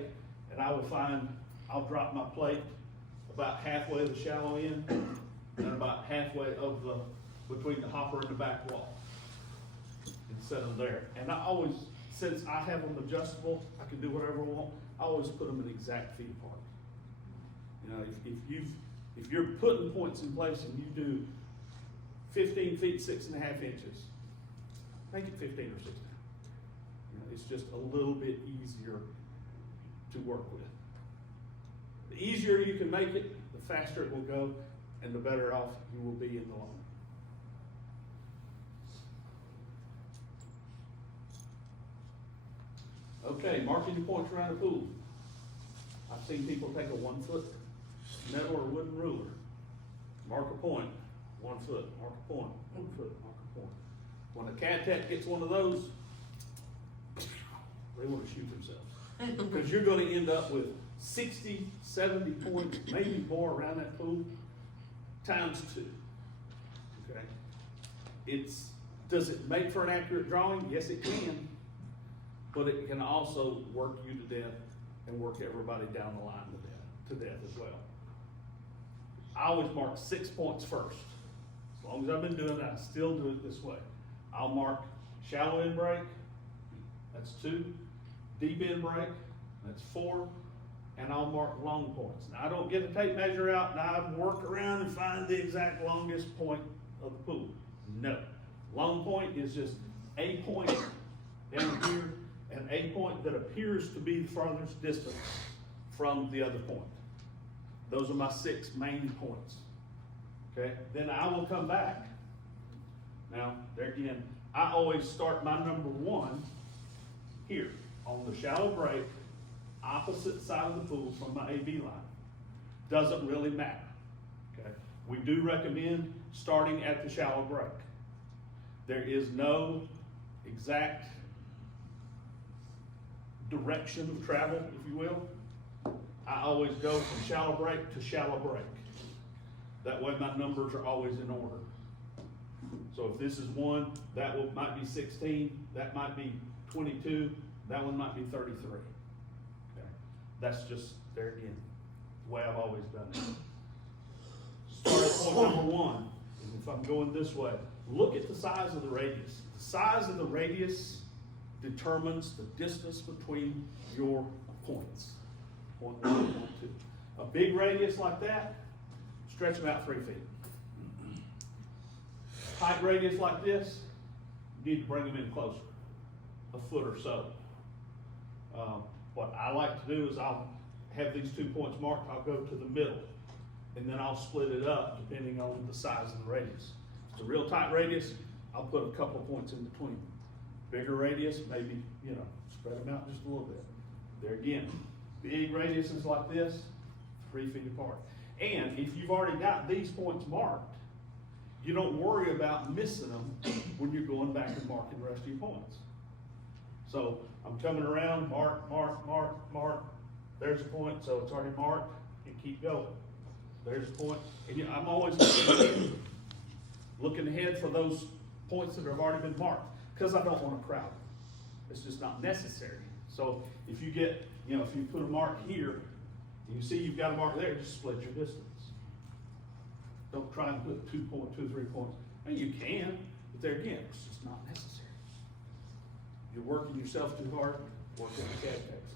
and I will find, I'll drop my plate about halfway of the shallow end and about halfway of between the hopper and the back wall, and set them there. And I always, since I have them adjustable, I can do whatever I want, I always put them in exact feet apart. You know, if you're putting points in place and you do 15 feet 6.5 inches, make it 15 or 16. You know, it's just a little bit easier to work with. The easier you can make it, the faster it will go, and the better off you will be in the long run. Okay, marking the points around the pool. I've seen people take a 1 foot metal or wooden ruler, mark a point, 1 foot, mark a point, 1 foot, mark a point. When a CAD tech gets one of those, they want to shoot themselves. Because you're going to end up with 60, 70 points, maybe more around that pool, times 2. Okay? Does it make for an accurate drawing? Yes, it can. But it can also work you to death and work everybody down the line to death as well. I always mark 6 points first. As long as I've been doing it, I still do it this way. I'll mark shallow end break, that's 2. Deep end break, that's 4. And I'll mark long points. Now I don't get a tape measure out and I work around and find the exact longest point of the pool. No. Long point is just a point down here and a point that appears to be the farthest distance from the other point. Those are my 6 main points. Okay, then I will come back. Now, there again, I always start my number 1 here on the shallow break, opposite side of the pool from my AB line. Doesn't really matter. Okay, we do recommend starting at the shallow break. There is no exact direction of travel, if you will. I always go from shallow break to shallow break. That way my numbers are always in order. So if this is 1, that might be 16, that might be 22, that one might be 33. Okay. That's just, there again, the way I've always done it. Start at point number 1, and if I'm going this way, look at the size of the radius. The size of the radius determines the distance between your points. Point 1, point 2. A big radius like that, stretch them out 3 feet. Tight radius like this, you need to bring them in closer, a foot or so. What I like to do is I'll have these 2 points marked, I'll go to the middle, and then I'll split it up depending on the size of the radius. If it's a real tight radius, I'll put a couple of points in between. Bigger radius, maybe, spread them out just a little bit. There again, big radiuses like this, 3 feet apart. And if you've already got these points marked, you don't worry about missing them when you're going back and marking the rest of your points. So I'm coming around, mark, mark, mark, mark. There's a point, so it's already marked, and keep going. There's a point, and I'm always looking ahead for those points that have already been marked, because I don't want to crowd them. It's just not necessary. So if you get, if you put a mark here, and you see you've got a mark there, just split your distance. Don't try and put 2 points, 2 or 3 points. I mean, you can, but there again, it's just not necessary. You're working yourself too hard, working the CAD text.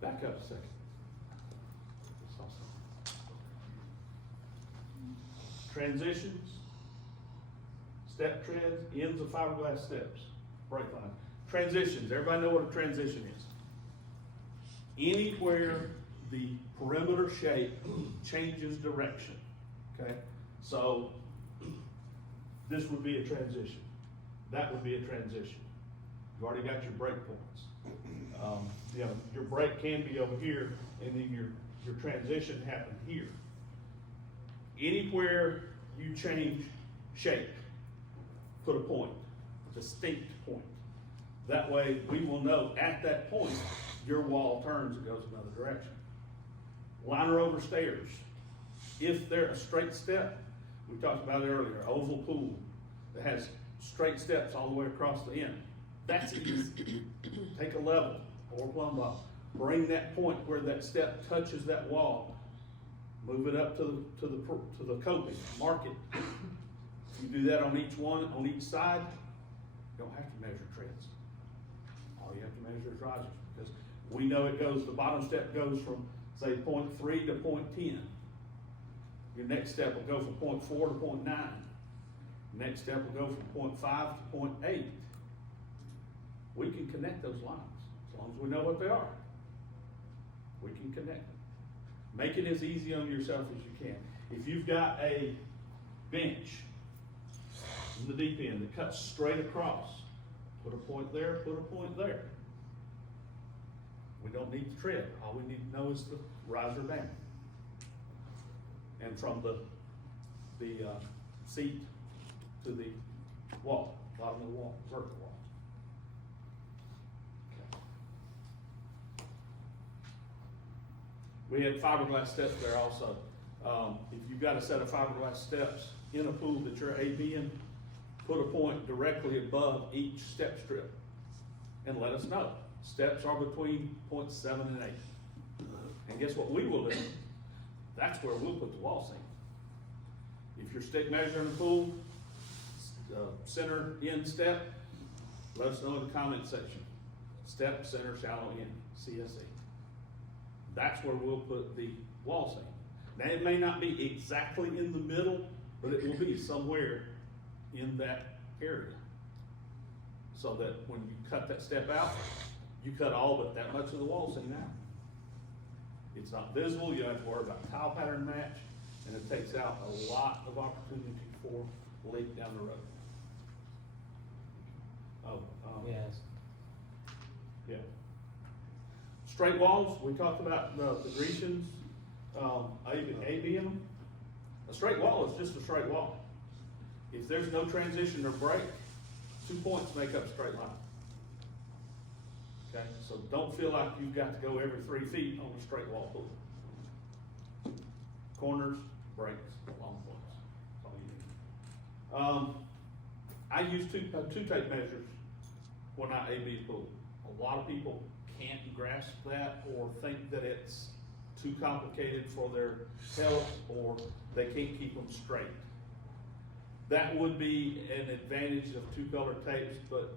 Back up a second. Transitions, step treads, ends of fiberglass steps, break line. Transitions, everybody know what a transition is. Anywhere the perimeter shape changes direction, okay? So this would be a transition. That would be a transition. You've already got your break points. Your break can be over here, and then your transition happened here. Anywhere you change shape, put a point, a distinct point. That way we will know at that point your wall turns and goes another direction. Liner over stairs. If they're a straight step, we talked about it earlier, oval pool that has straight steps all the way across the end. That's easy. Take a level or a plumb box. Bring that point where that step touches that wall. Move it up to the coping. Mark it. You do that on each one, on each side. You don't have to measure treads. All you have to measure is risers, because we know it goes. The bottom step goes from, say, point 3 to point 10. Your next step will go from point 4 to point 9. Next step will go from point 5 to point 8. We can connect those lines as long as we know what they are. We can connect them. Make it as easy on yourself as you can. If you've got a bench in the deep end that cuts straight across, put a point there, put a point there. We don't need the tread. All we need to know is the riser down. And from the seat to the wall, bottom of the wall, vertical wall. We had fiberglass steps there also. If you've got a set of fiberglass steps in a pool that you're AB in, put a point directly above each step strip and let us know. Steps are between points 7 and 8. And guess what we will do? That's where we'll put the wall seam. If you're stick measuring the pool, center end step, let us know in the comment section. Step, center, shallow end, CSE. That's where we'll put the wall seam. Now it may not be exactly in the middle, but it will be somewhere in that area. So that when you cut that step out, you cut all but that much of the wall seam out. It's not visible, you don't have to worry about tile pattern match, and it takes out a lot of opportunity for leak down the road. Yes. Yeah. Straight walls, we talked about the Grecians, ABM. A straight wall is just a straight wall. If there's no transition or break, 2 points make up a straight line. Okay, so don't feel like you've got to go every 3 feet on a straight wall pool. Corners, breaks, long points, that's all you need. I use two tape measures when I A/B a pool. A lot of people can't grasp that or think that it's too complicated for their health, or they can't keep them straight. That would be an advantage of 2-color tapes, but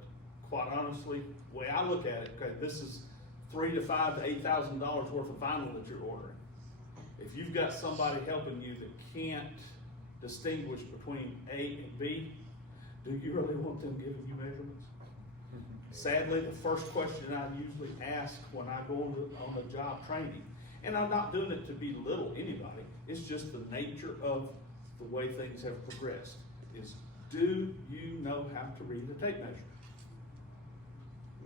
quite honestly, the way I look at it, okay, this is $3,000 to $5,000 to $8,000 worth of vinyl that you're ordering. If you've got somebody helping you that can't distinguish between A and B, do you really want them giving you measurements? Sadly, the first question I usually ask when I go on a job training, and I'm not doing it to belittle anybody, it's just the nature of the way things have progressed, is do you know how to read the tape measure?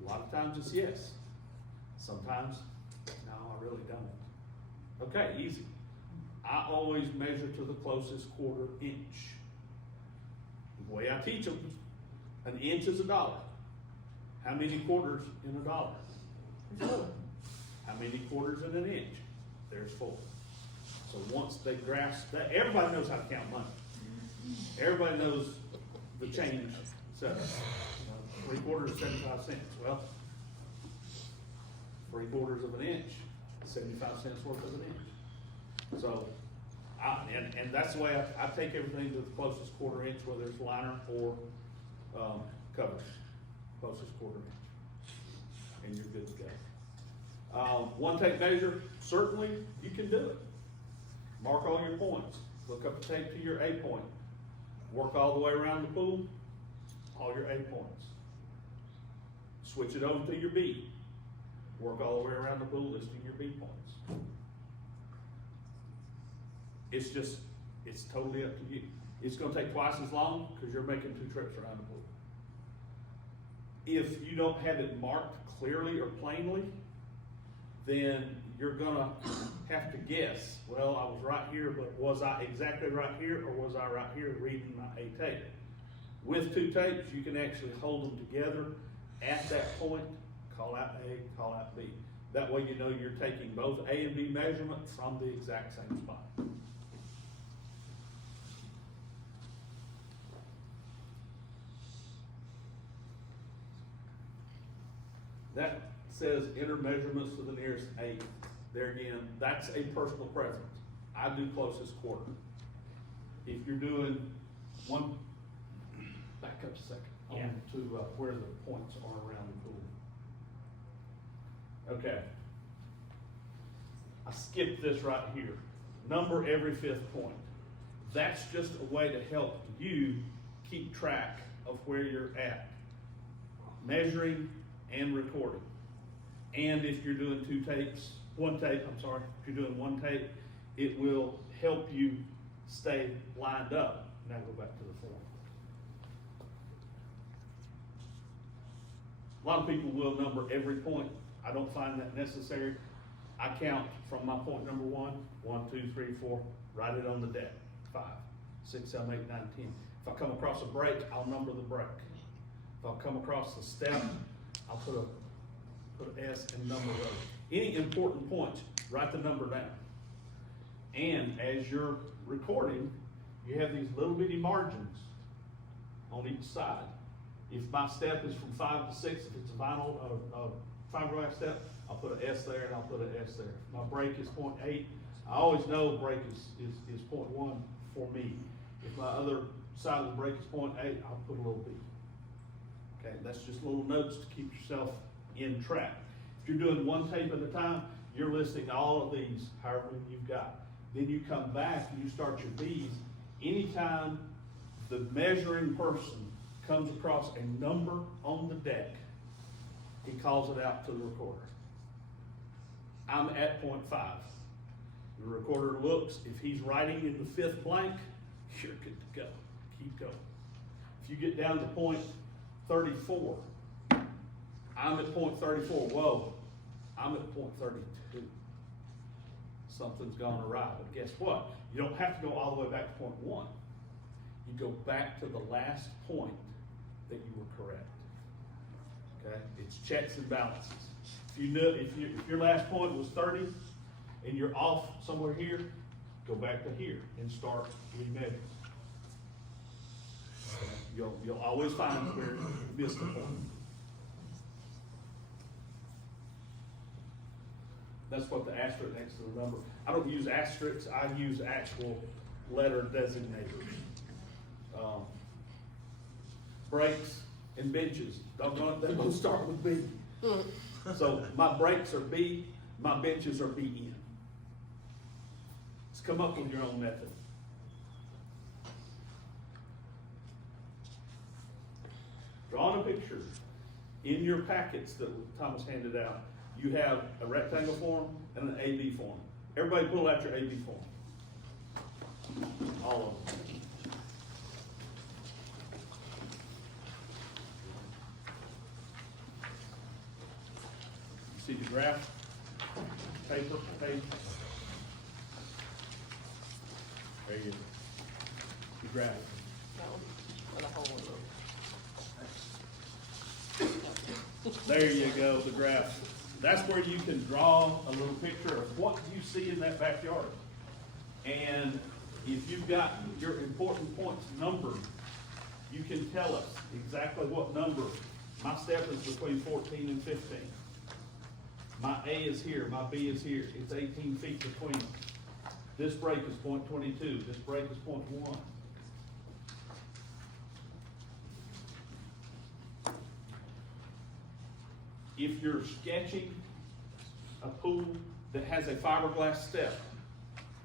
A lot of times it's yes. Sometimes, no, I really don't. Okay, easy. I always measure to the closest 1/4 inch. The way I teach them, an inch is $1. How many quarters in $1? 4. How many quarters in an inch? There's 4. So once they grasp that, everybody knows how to count money. Everybody knows the change setup. 3/4 is 75 cents. Well, 3/4 of an inch, 75 cents worth of an inch. So, and that's the way I take everything to the closest 1/4 inch, whether it's liner or covers. Closest 1/4 inch, and you're good to go. One tape measure, certainly you can do it. Mark all your points. Look up the tape to your A point. Work all the way around the pool, all your A points. Switch it over to your B. Work all the way around the pool, listing your B points. It's totally up to you. It's gonna take twice as long because you're making 2 trips around the pool. If you don't have it marked clearly or plainly, then you're gonna have to guess, well, I was right here, but was I exactly right here, or was I right here reading my A tape? With 2 tapes, you can actually hold them together at that point, call out A, call out B. That way you know you're taking both A and B measurement from the exact same spot. That says enter measurements to the nearest 1/8. There again, that's a personal preference. I do closest 1/4. If you're doing one, back up a second, Yeah. to where the points are around the pool. Okay. I skipped this right here. Number every 5th point. That's just a way to help you keep track of where you're at. Measuring and recording. And if you're doing 2 tapes, if you're doing 1 tape, it will help you stay lined up. Now go back to the form. A lot of people will number every point. I don't find that necessary. I count from my point number 1, 1, 2, 3, 4, write it on the deck. 5, 6, 7, 8, 9, 10. If I come across a break, I'll number the break. If I come across the step, I'll put an S and number those. Any important points, write the number down. And as you're recording, you have these little bitty margins on each side. If my step is from 5 to 6, if it's a vinyl, fiberglass step, I'll put an S there and I'll put an S there. If my break is 0.8, I always know break is 0.1 for me. If my other side of the break is 0.8, I'll put a little B. Okay, that's just little notes to keep yourself in track. If you're doing 1 tape at a time, you're listing all of these, however many you've got. Then you come back and you start your B's. Anytime the measuring person comes across a number on the deck, he calls it out to the recorder. I'm at 0.5. The recorder looks, if he's writing in the 5th blank, you're good to go. Keep going. If you get down to 0.34, I'm at 0.34. Whoa, I'm at point 32. Something's gone awry, but guess what? You don't have to go all the way back to point 1. You go back to the last point that you were correct. Okay? It's checks and balances. If you know, if your last point was 30 and you're off somewhere here, go back to here and start remeasuring. Okay? You'll always find where you missed the point. That's what the asterisk next to the number. I don't use asterisks, I use actual letter designators. Breaks and benches, they both start with B. So my breaks are B, my benches are BN. Just come up with your own method. Drawing a picture. In your packets that Thomas handed out, you have a rectangle form and an AB form. Everybody pull out your AB form. All of them. See the graph, paper, page. There you go. The graph. There you go, the graph. That's where you can draw a little picture of what you see in that backyard. And if you've got your important points numbered, you can tell us exactly what number. My step is between 14 and 15. My A is here, my B is here. It's 18 feet between them. This break is point 22, this break is point 1. If you're sketching a pool that has a fiberglass step,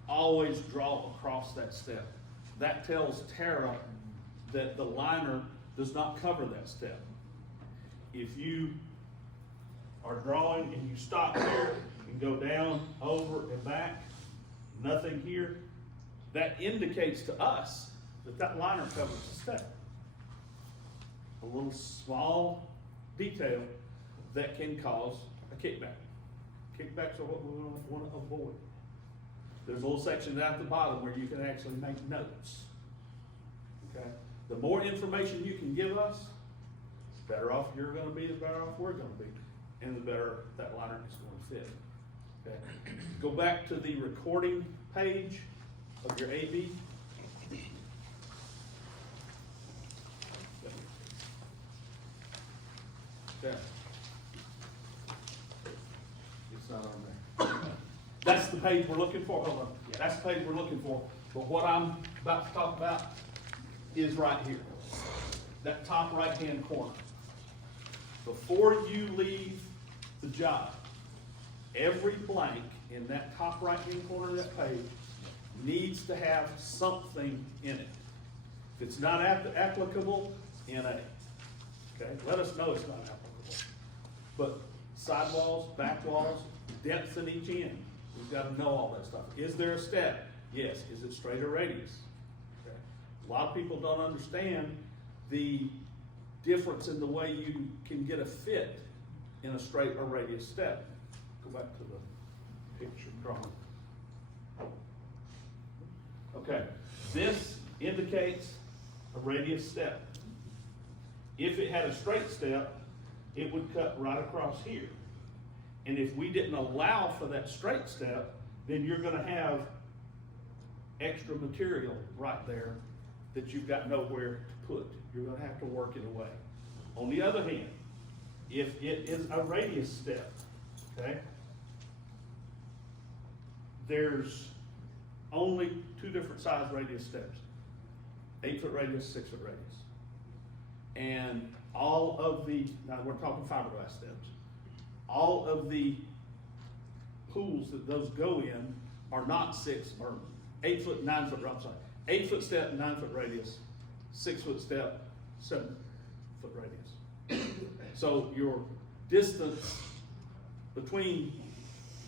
always draw across that step. That tells Tara that the liner does not cover that step. If you are drawing and you stop here and go down, over, and back, nothing here, that indicates to us that that liner covers the step. A little small detail that can cause a kickback. Kickbacks are what we want to avoid. There's a little section down at the bottom where you can actually make notes. Okay? The more information you can give us, the better off you're going to be, the better off we're going to be, and the better that liner is going to fit. Okay? Go back to the recording page of your AB. Okay. It's not on there. That's the page we're looking for. Hold on. Yeah, that's the page we're looking for. But what I'm about to talk about is right here. That top right-hand corner. Before you leave the job, every blank in that top right-hand corner of that page needs to have something in it. If it's not applicable, NA. Okay? Let us know it's not applicable. But sidewalls, back walls, depth in each end. We've got to know all that stuff. Is there a step? Yes. Is it straight or radius? Okay. A lot of people don't understand the difference in the way you can get a fit in a straight or radius step. Go back to the picture drawing. Okay. This indicates a radius step. If it had a straight step, it would cut right across here. And if we didn't allow for that straight step, then you're going to have extra material right there that you've got nowhere to put. You're going to have to work it away. On the other hand, if it is a radius step, okay, there's only two different size radius steps. 8-foot radius, 6-foot radius. And all of the, now we're talking fiberglass steps, all of the pools that those go in are not 6 or 8-foot, 9-foot, I'm sorry, 8-foot step, 9-foot radius, 6-foot step, 7-foot radius. So your distance between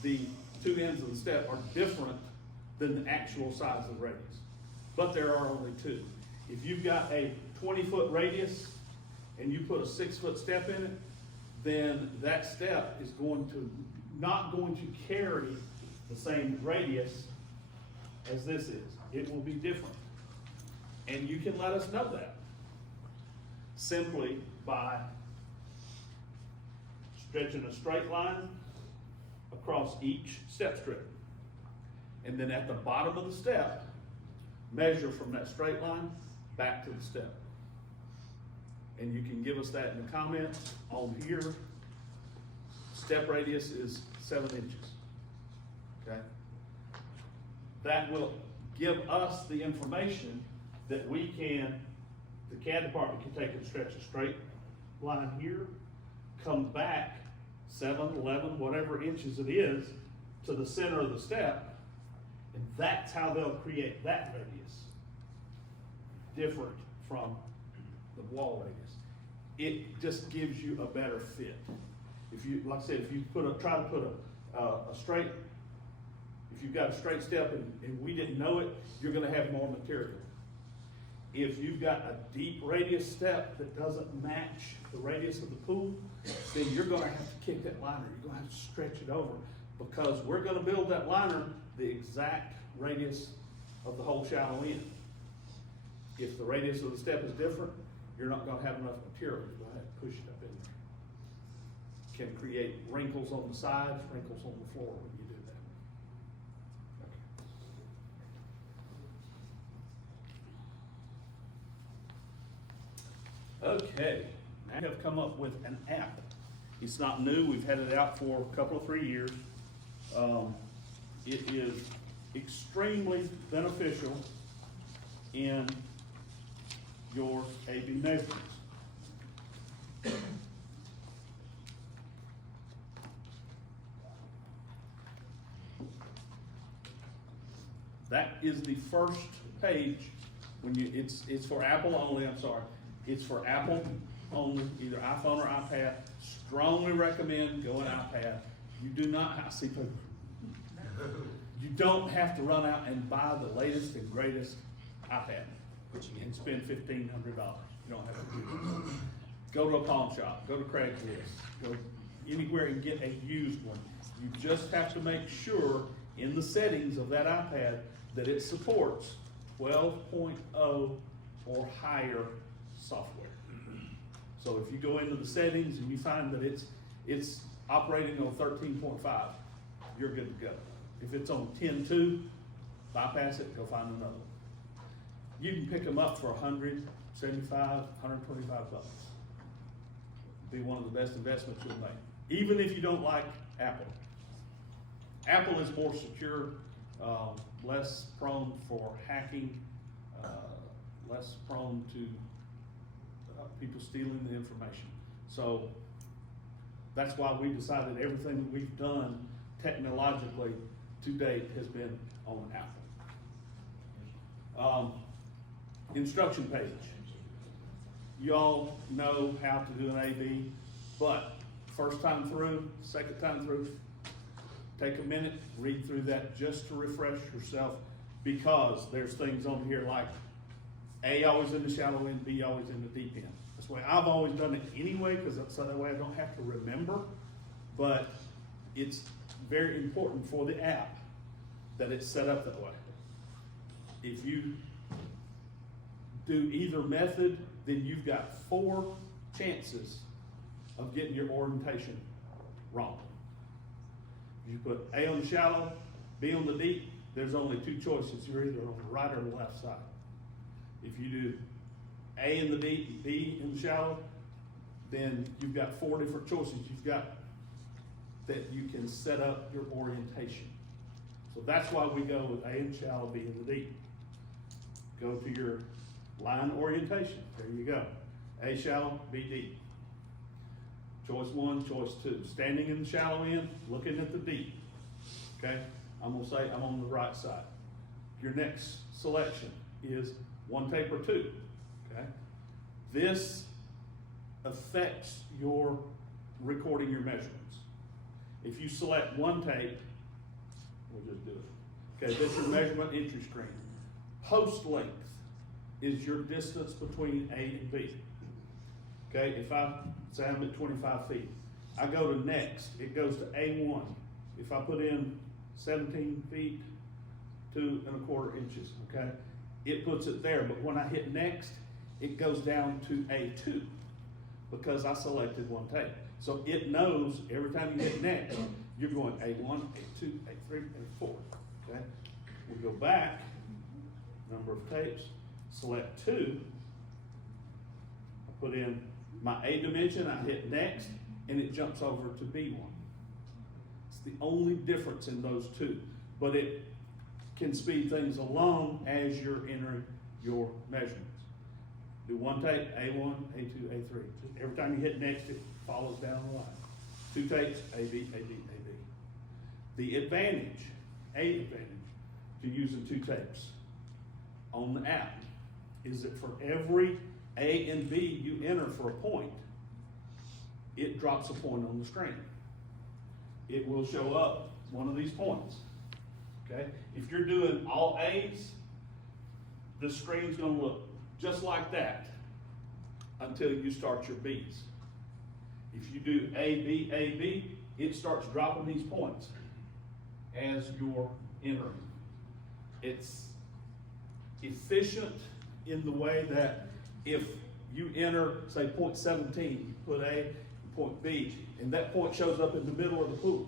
the two ends of the step are different than the actual size of the radius. But there are only two. If you've got a 20-foot radius and you put a 6-foot step in it, then that step is going to not going to carry the same radius as this is. It will be different. And you can let us know that simply by stretching a straight line across each step strip. And then at the bottom of the step, measure from that straight line back to the step. And you can give us that in the comments on here. Step radius is 7 inches, okay? That will give us the information that we can, the CAD department can take and stretch a straight line here, come back 7, 11, whatever inches it is, to the center of the step, and that's how they'll create that radius, different from the wall radius. It just gives you a better fit. If you, like I said, if you try to put a straight, if you've got a straight step and we didn't know it, you're gonna have more material. If you've got a deep radius step that doesn't match the radius of the pool, then you're gonna have to kick that liner. You're gonna have to stretch it over, because we're gonna build that liner the exact radius of the whole shallow end. If the radius of the step is different, you're not gonna have enough material. You're gonna have to push it up in there. Can create wrinkles on the sides, wrinkles on the floor when you do that. Okay, I have come up with an app. It's not new, we've had it out for a couple of 3 years. It is extremely beneficial in your A/B measurements. That is the first page when you, it's for Apple only, I'm sorry. It's for Apple only, either iPhone or iPad. Strongly recommend going iPad. You do not, I see people. You don't have to run out and buy the latest and greatest iPad and spend $1,500. You don't have to do that. Go to a pawn shop, go to Craigslist, go anywhere and get a used one. You just have to make sure in the settings of that iPad that it supports 12.0 or higher software. So if you go into the settings and you find that it's operating on 13.5, you're good to go. If it's on 10.2, bypass it, go find another one. You can pick them up for $175, $125. Be one of the best investments you'll make, even if you don't like Apple. Apple is more secure, less prone for hacking, less prone to people stealing the information. So that's why we decided everything that we've done technologically to date has been on Apple. Instruction page. You all know how to do an A/B, but first time through, second time through, take a minute, read through that just to refresh yourself, because there's things on here like A always in the shallow end, B always in the deep end. That's the way I've always done it anyway, because so that way I don't have to remember, but it's very important for the app that it's set up that way. If you do either method, then you've got 4 chances of getting your orientation wrong. If you put A on the shallow, B on the deep, there's only 2 choices. You're either on the right or the left side. If you do A in the deep, B in the shallow, then you've got 4 different choices. You've got that you can set up your orientation. So that's why we go with A in the shallow, B in the deep. Go to your line orientation. There you go. A shallow, B deep. Choice 1, choice 2. Standing in the shallow end, looking at the deep. Okay? I'm gonna say I'm on the right side. Your next selection is 1 tape or 2. Okay? This affects your recording your measurements. If you select 1 tape, we'll just do it. Okay, that's your measurement entry screen. Post length is your distance between A and B. Okay, if I say I'm at 25 feet, I go to next, it goes to A1, if I put in 17 feet, 2¼ inches, okay? It puts it there, but when I hit next, it goes down to A2 because I selected one tape. So it knows every time you hit next, you're going A1, A2, A3, A4, okay? We go back, number of tapes, select 2, I put in my A dimension, I hit next, and it jumps over to B1. It's the only difference in those two, but it can speed things along as you're entering your measurements. Do one tape, A1, A2, A3. Just every time you hit next, it follows down the line. 2 tapes, AB, AB, AB. The advantage to using 2 tapes on the app is that for every A and B you enter for a point, it drops a point on the screen. It will show up one of these points, okay? If you're doing all A's, the screen's gonna look just like that until you start your B's. If you do A, B, A, B, it starts dropping these points as you're entering. It's efficient in the way that if you enter, say, point 17, you put A, point B, and that point shows up in the middle of the pool.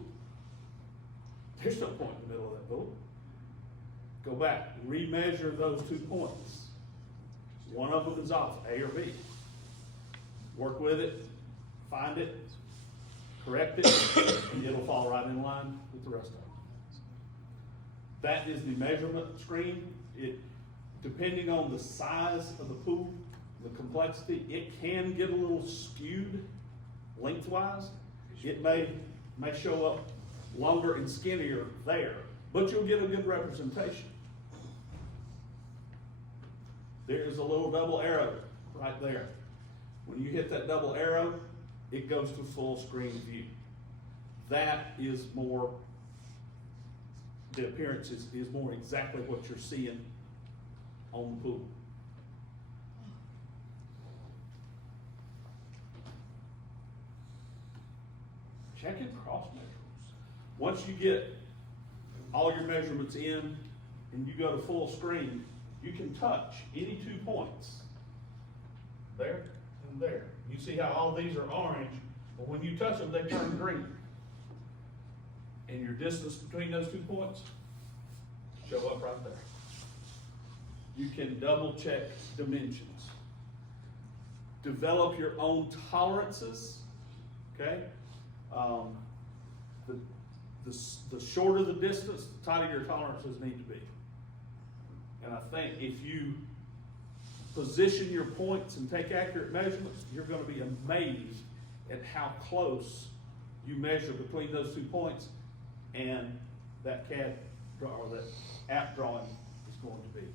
There's no point in the middle of that pool. Go back, remeasure those 2 points. One of them is off, A or B. Work with it, find it, correct it, and it'll fall right in line with the rest of them. That is the measurement screen. Depending on the size of the pool, the complexity, it can get a little skewed lengthwise. It may show up longer and skinnier there, but you'll get a good representation. There is a little double arrow right there. When you hit that double arrow, it goes to full screen view. That is more, the appearance is more exactly what you're seeing on the pool. Checking cross measurements. Once you get all your measurements in and you go to full screen, you can touch any 2 points. There and there. You see how all these are orange, but when you touch them, they turn green. And your distance between those 2 points show up right there. You can double check dimensions. Develop your own tolerances, okay? The shorter the distance, the tighter your tolerances need to be. And I think if you position your points and take accurate measurements, you're going to be amazed at how close you measure between those 2 points and that CAD draw, or that app drawing is going to be.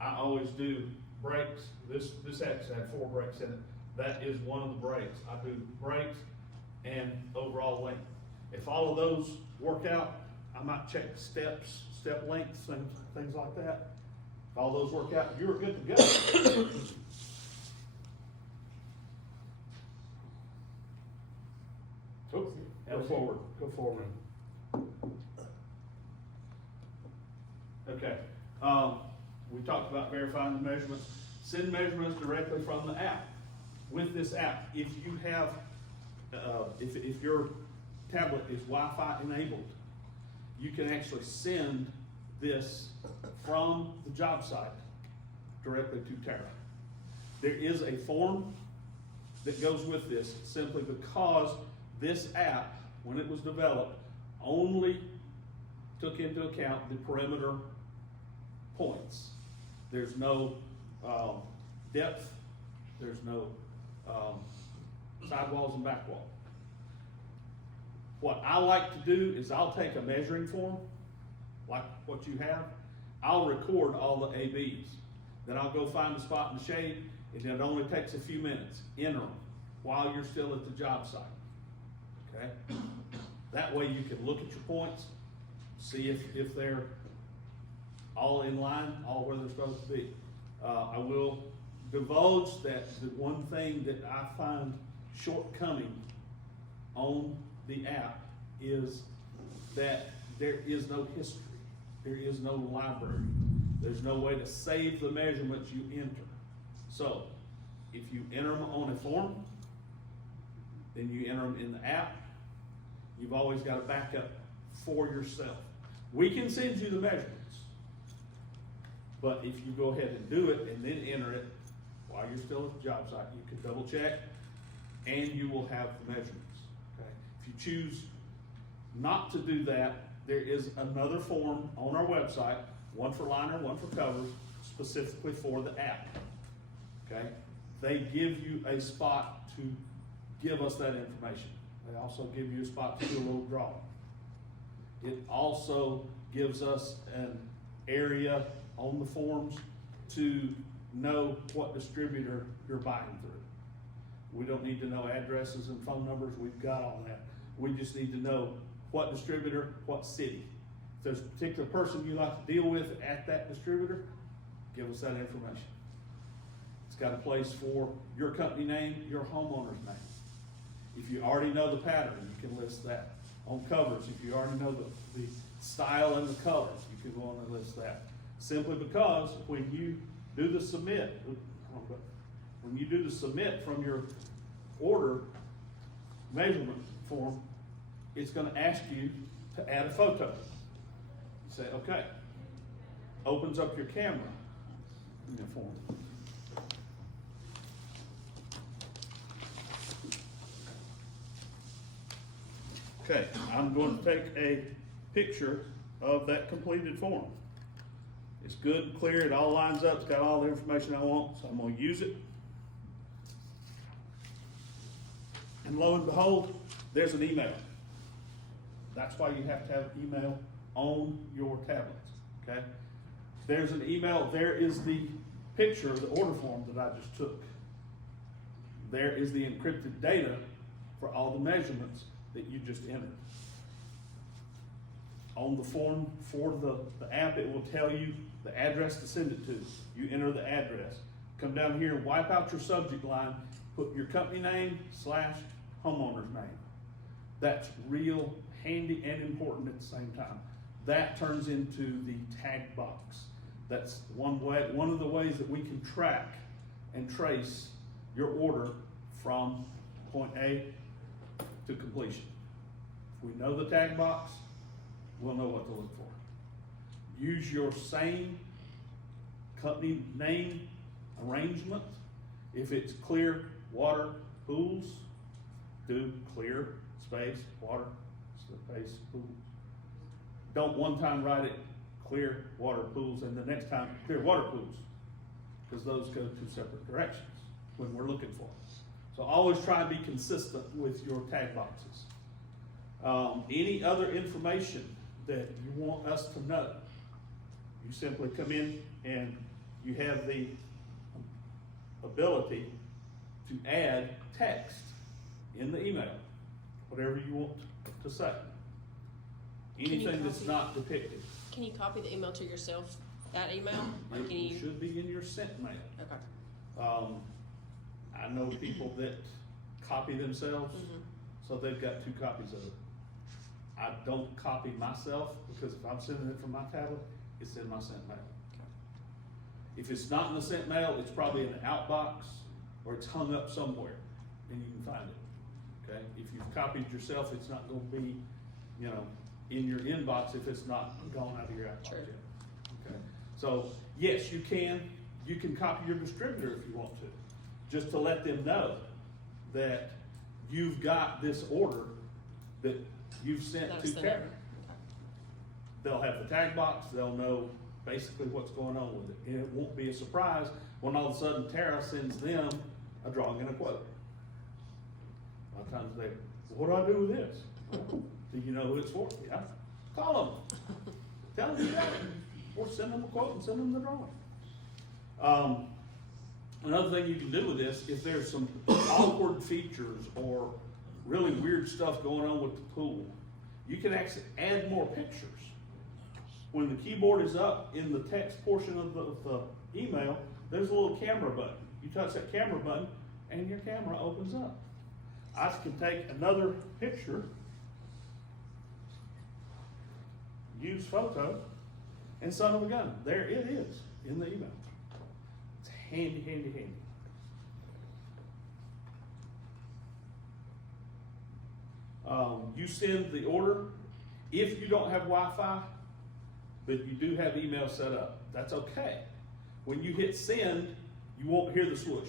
I always do brakes. This actually had 4 brakes in it. That is one of the brakes. I do brakes and overall length. If all of those work out, I might check steps, step lengths, things like that. If all those work out, you're good to go. Go forward. Go forward. Okay. We talked about verifying the measurements. Send measurements directly from the app. With this app, if you have, if your tablet is Wi-Fi enabled, you can actually send this from the job site directly to Terra. There is a form that goes with this simply because this app, when it was developed, only took into account the perimeter points. There's no depth, there's no sidewalls and back wall. What I like to do is I'll take a measuring form, like what you have, I'll record all the ABs. Then I'll go find a spot in the shade, and it only takes a few minutes, enter them, while you're still at the job site, okay? That way you can look at your points, see if they're all in line, all where they're supposed to be. I will divulge that the one thing that I find shortcoming on the app is that there is no history. There is no library. There's no way to save the measurements you enter. So, if you enter them on a form, then you enter them in the app, you've always got a backup for yourself. We can send you the measurements, but if you go ahead and do it and then enter it while you're still at the job site, you can double check and you will have the measurements. Okay? If you choose not to do that, there is another form on our website, one for liner, one for covers, specifically for the app. Okay? They give you a spot to give us that information. They also give you a spot to do a little drawing. It also gives us an area on the forms to know what distributor you're buying through. We don't need to know addresses and phone numbers, we've got all that. We just need to know what distributor, what city. If there's a particular person you like to deal with at that distributor, give us that information. It's got a place for your company name, your homeowner's name. If you already know the pattern, you can list that. On covers, if you already know the style and the colors, you can go on and list that. Simply because when you do the submit, from your order measurement form, it's going to ask you to add a photo. You say, okay. Opens up your camera in the form. Okay, I'm going to take a picture of that completed form. It's good and clear, it all lines up, it's got all the information I want, so I'm going to use it. And lo and behold, there's an email. That's why you have to have email on your tablets, okay? There's an email, there is the picture of the order form that I just took. There is the encrypted data for all the measurements that you just entered. On the form for the app, it will tell you the address to send it to. You enter the address. Come down here and wipe out your subject line, put your company name / homeowner's name. That's real handy and important at the same time. That turns into the tag box. That's one of the ways that we can track and trace your order from point A to completion. If we know the tag box, we'll know what to look for. Use your same company name arrangement. If it's clear water pools, do clear space water space pools. Don't one time write it clear water pools and the next time clear water pools, because those go two separate directions when we're looking for it. So always try and be consistent with your tag boxes. Any other information that you want us to know, you simply come in and you have the ability to add text in the email, whatever you want to say. Anything that's not depicted. Can you copy the email to yourself, that email? Or can It you? should be in your sent mail. Okay. I know people that copy themselves, so they've got 2 copies of it. I don't copy myself because if I'm sending it from my tablet, it's in my sent mail. If it's not in the sent mail, it's probably in the outbox or it's hung up somewhere and you can find it. Okay? If you've copied yourself, it's not going to be, in your inbox if it's not gone out of your outbox Sure. yet. Okay? So yes, you can copy your distributor if you want to, just to let them know that you've got this order that you've sent That to was the Tara. number. Okay. They'll have the tag box, they'll know basically what's going on with it. And it won't be a surprise when all of a sudden Tara sends them a drawing and a quote. A lot of times they, what do I do with this? Well, do you know who it's for? Yeah. Call them. Tell them you got it. Or send them a quote and send them the drawing. Another thing you can do with this, if there's some awkward features or really weird stuff going on with the pool, you can actually add more pictures. When the keyboard is up in the text portion of the email, there's a little camera button. You touch that camera button and your camera opens up. I can take another picture, use photo, and son of a gun, there it is in the email. It's handy, handy, handy. You send the order, if you don't have Wi-Fi, but you do have email set up, that's okay. When you hit send, you won't hear the swoosh.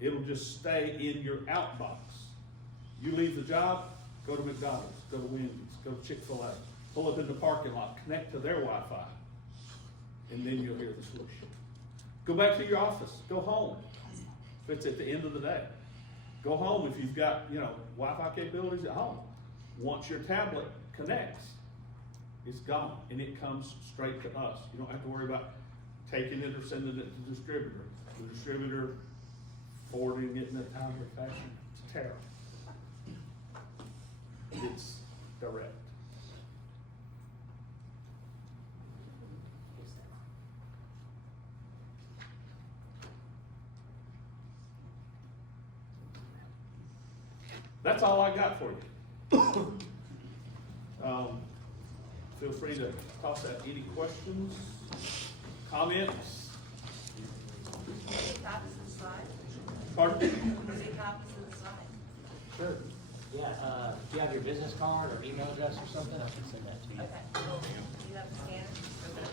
It'll just stay in your outbox. You leave the job, go to McDonald's, go to Wendy's, go to Chick-fil-A, pull up in the parking lot, connect to their Wi-Fi, and then you'll hear the swoosh. Go back to your office, go home, if it's at the end of the day. Go home if you've got, Wi-Fi capabilities at home. Once your tablet connects, it's gone, and it comes straight to us. You don't have to worry about taking it or sending it to the distributor. The distributor forwarding it in a timely fashion. It's terrible. It's direct. That's all I got for you. Feel free to toss out any questions, comments. Any copies of the slide? Pardon? Any copies of the slide? Sure. Yeah, do you have your business card or email address or something? I can send that to you. Okay, so you have the scanner? Okay.